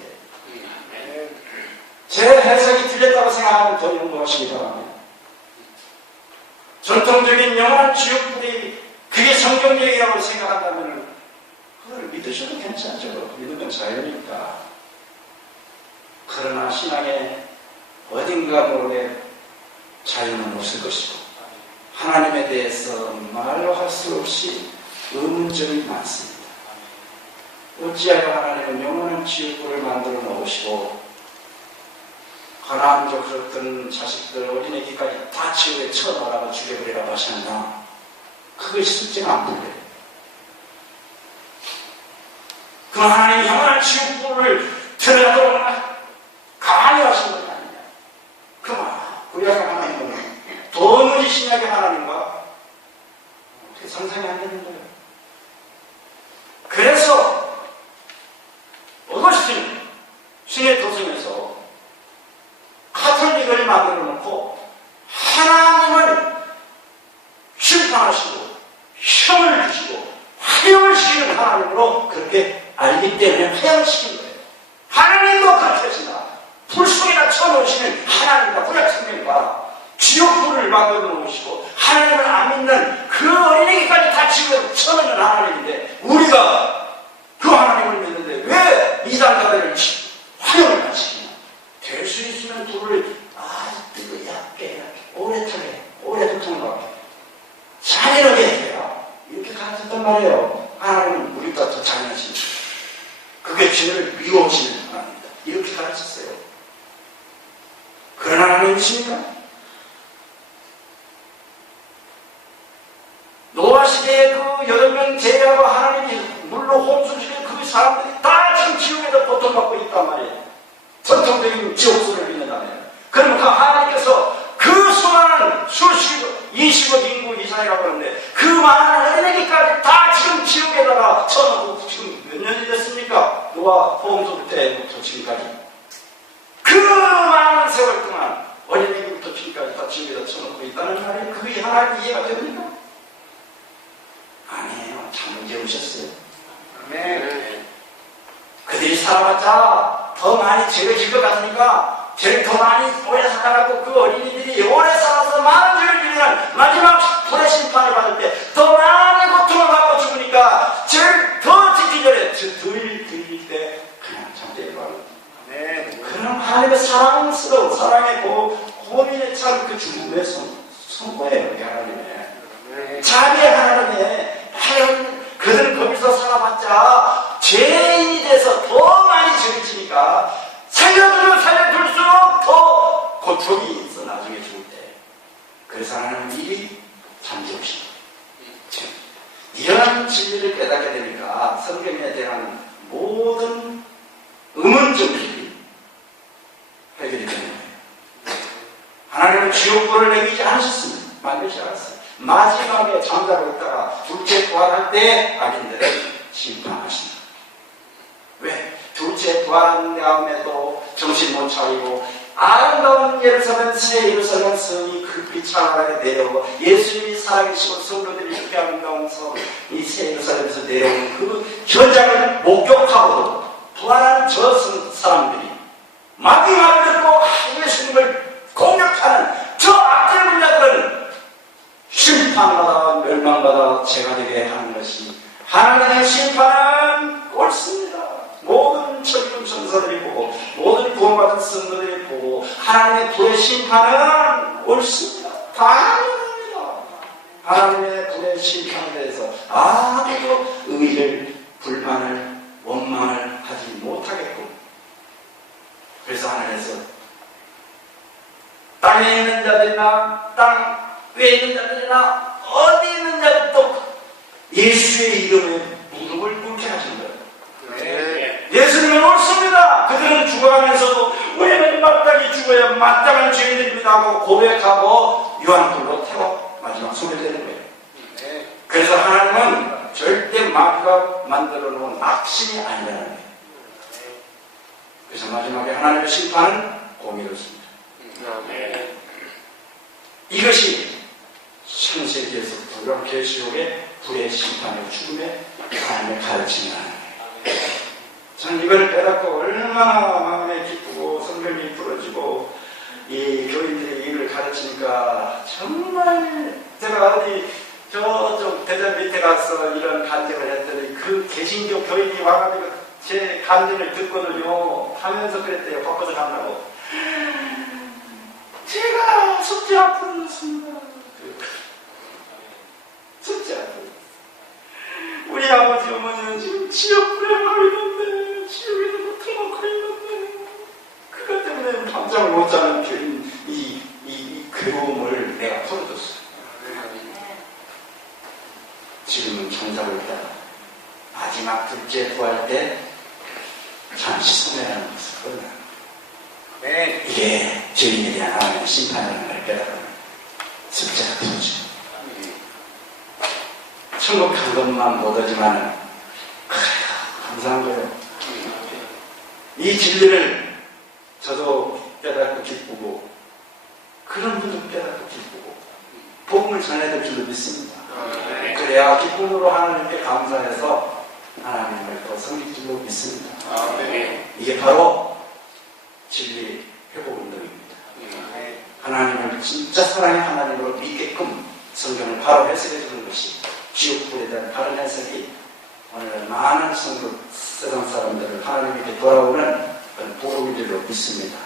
제 해석이 틀렸다고 생각하면 더 연구하시기 바랍니다. 전통적인 영원한 지옥불이 그게 성경적이라고 생각한다면 그걸 믿으셔도 괜찮죠. 믿는 건 자유니까. 그러나 신앙에 어딘가 모르게 자유는 없을 것이고 하나님에 대해서 말로 할 수 없이 의문점이 많습니다. 어찌하여 하나님은 영원한 지옥불을 만들어 놓으시고 가나안 족속들 자식들 어린애기까지 다 지옥에 쳐넣으라고 죽여버리라고 하셨나? 그것이 실제가 안 풀려요. 그 하나님이 영원한 지옥불을 들어가도록 가만히 하신 것이 아니냐? 그만 구약의 하나님은 도무지 신약의 하나님과 상상이 안 되는 거예요. 그래서 어거스틴 신의 도성에서 카톨릭을 만들어 놓고 하나님을 심판하시고 형을 주시고 화형을 시키는 하나님으로 그렇게 알기 때문에 화형을 시킨 거예요. 하나님도 그렇게 하시나 불 속에다 쳐놓으시는 하나님과 구약 성경과 지옥불을 만들어 놓으시고 하나님을 안 믿는 그 어린애기까지 다 지옥에 쳐넣는 하나님인데 우리가 그 하나님을 믿는데 왜 이단가들을 화형을 하시냐? 될 수 있으면 불을 아주 얇게 오래 두통을 받게 잔인하게 해요. 이렇게 가르쳤단 말이에요. 하나님은 우리보다 더 잔인하신 그게 죄를 미워하시는 하나님입니다. 이렇게 가르쳤어요. 그런 하나님이십니까? 노아 시대에 그 8명 제외하고 하나님이 물로 홍수시킨 그 사람들이 다 지금 지옥에서 고통받고 있단 말이에요. 전통적인 지옥수를 믿는다면. 그러면 그 하나님께서 그 수많은 수십, 20억 인구 이상이라고 하는데 그 많은 어린애기까지 다 지금 지옥에다가 쳐놓고 지금 몇 년이 됐습니까? 노아 홍수 때부터 지금까지. 그 많은 세월 동안 어린애기부터 지금까지 다 지옥에다 쳐놓고 있다는 말이 그게 하나님 이해가 됩니까? 아니에요. 참 문제 오셨어요. 네. 그들이 살아봤자 더 많이 죄를 질 것 같으니까 죄를 더 많이 오래 살아가고 그 어린이들이 오래 살아서 많은 죄를 지면 마지막 불의 심판을 받을 때 더 많은 고통을 받고 죽으니까 죄를 더 짓기 전에 들릴 때 그냥 참되게 바로. 네. 그런 하나님의 사랑스러운 사랑의 고민의 참 그 죽음의 선고예요. 이게 하나님의. 자비의 하나님의 하여튼 그들은 거기서 살아봤자 죄인이 돼서 더 많이 죄를 지니까 살려주면 살려줄수록 더 고통이 있어 나중에 죽을 때. 그래서 하나님은 일이 잠재우십니다. 이런 진리를 깨닫게 되니까 성경에 대한 모든 의문점들이 해결이 되는 거예요. 하나님은 지옥불을 내리지 않으셨습니다. 만들지 않았어요. 마지막에 잠자고 있다가 둘째 부활할 때 악인들을 심판하신다. 왜? 둘째 부활한 다음에도 정신 못 차리고 아름다운 예루살렘 새 예루살렘 성이 급히 찬란하게 내려오고 예수님이 살아계시고 성도들이 이렇게 아름다운 이 새 예루살렘에서 내려오는 그 현장을 목격하고 부활한 저 사람들이 마귀만 듣고 예수님을 공격하는 저 악질 분자들은 심판받아 멸망받아 죄가 되게 하는 것이 하나님의 심판은 옳습니다. 모든 천군 천사들이 보고 모든 구원받은 성도들이 보고 하나님의 불의 심판은 옳습니다. 당연합니다. 하나님의 불의 심판에 대해서 아무도 의의를 불만을 원망을 하지 못하겠고 그래서 하나님께서 땅에 있는 자들이나 땅 위에 있는 자들이나 어디 있는 자들도 예수의 이름에 무릎을 꿇게 하신 거예요. 네. 예수님은 옳습니다. 그들은 죽어가면서도 우리는 마땅히 죽어야 마땅한 죄인들입니다 하고 고백하고 유황불로 태워 마지막 소멸되는 거예요. 네. 그래서 하나님은 절대 마귀가 만들어 놓은 악신이 아니라는 거예요. 그래서 마지막에 하나님의 심판은 공의롭습니다. 네. 이것이 창세기에서부터 계시록의 불의 심판의 죽음의 하나님의 가르침이라는 거예요. 전 이걸 깨닫고 얼마나 마음에 기쁘고 성경이 풀어지고 이 교인들이 이걸 가르치니까 정말 제가 어디 저쪽 대전 밑에 가서 이런 간증을 했더니 그 개신교 교인이 와가지고 제 간증을 듣거든요. 하면서 그랬대요. 바꿔서 간다고. 제가 속지 아프습니다. 진짜. 우리 아버지 어머니는 지금 지옥불에 가 있는데, 지옥에서 틀어놓고 있는데, 그것 때문에 밤잠을 못 자는 이 괴로움을 내가 풀어줬어. 지금은 천사를 따라 마지막 둘째 구할 때 잠시 소멸하는 모습을 이게 죄인에 대한 하나님의 심판이라는 걸 깨달으면 숫자가 터지죠. 천국 간 것만 못 오지만은 감사한 거예요. 이 진리를 저도 깨닫고 기쁘고 그런 분도 깨닫고 기쁘고 복음을 전해야 될 줄로 믿습니다. 그래야 기쁨으로 하나님께 감사해서 하나님을 더 섬길 줄로 믿습니다. 이게 바로 진리 회복 운동입니다. 하나님을 진짜 사랑의 하나님으로 믿게끔 성경을 바로 해석해 주는 것이 지옥불에 대한 바른 해석이 오늘 많은 세상 사람들을 하나님에게 돌아오는 그런 복음인 줄로 믿습니다.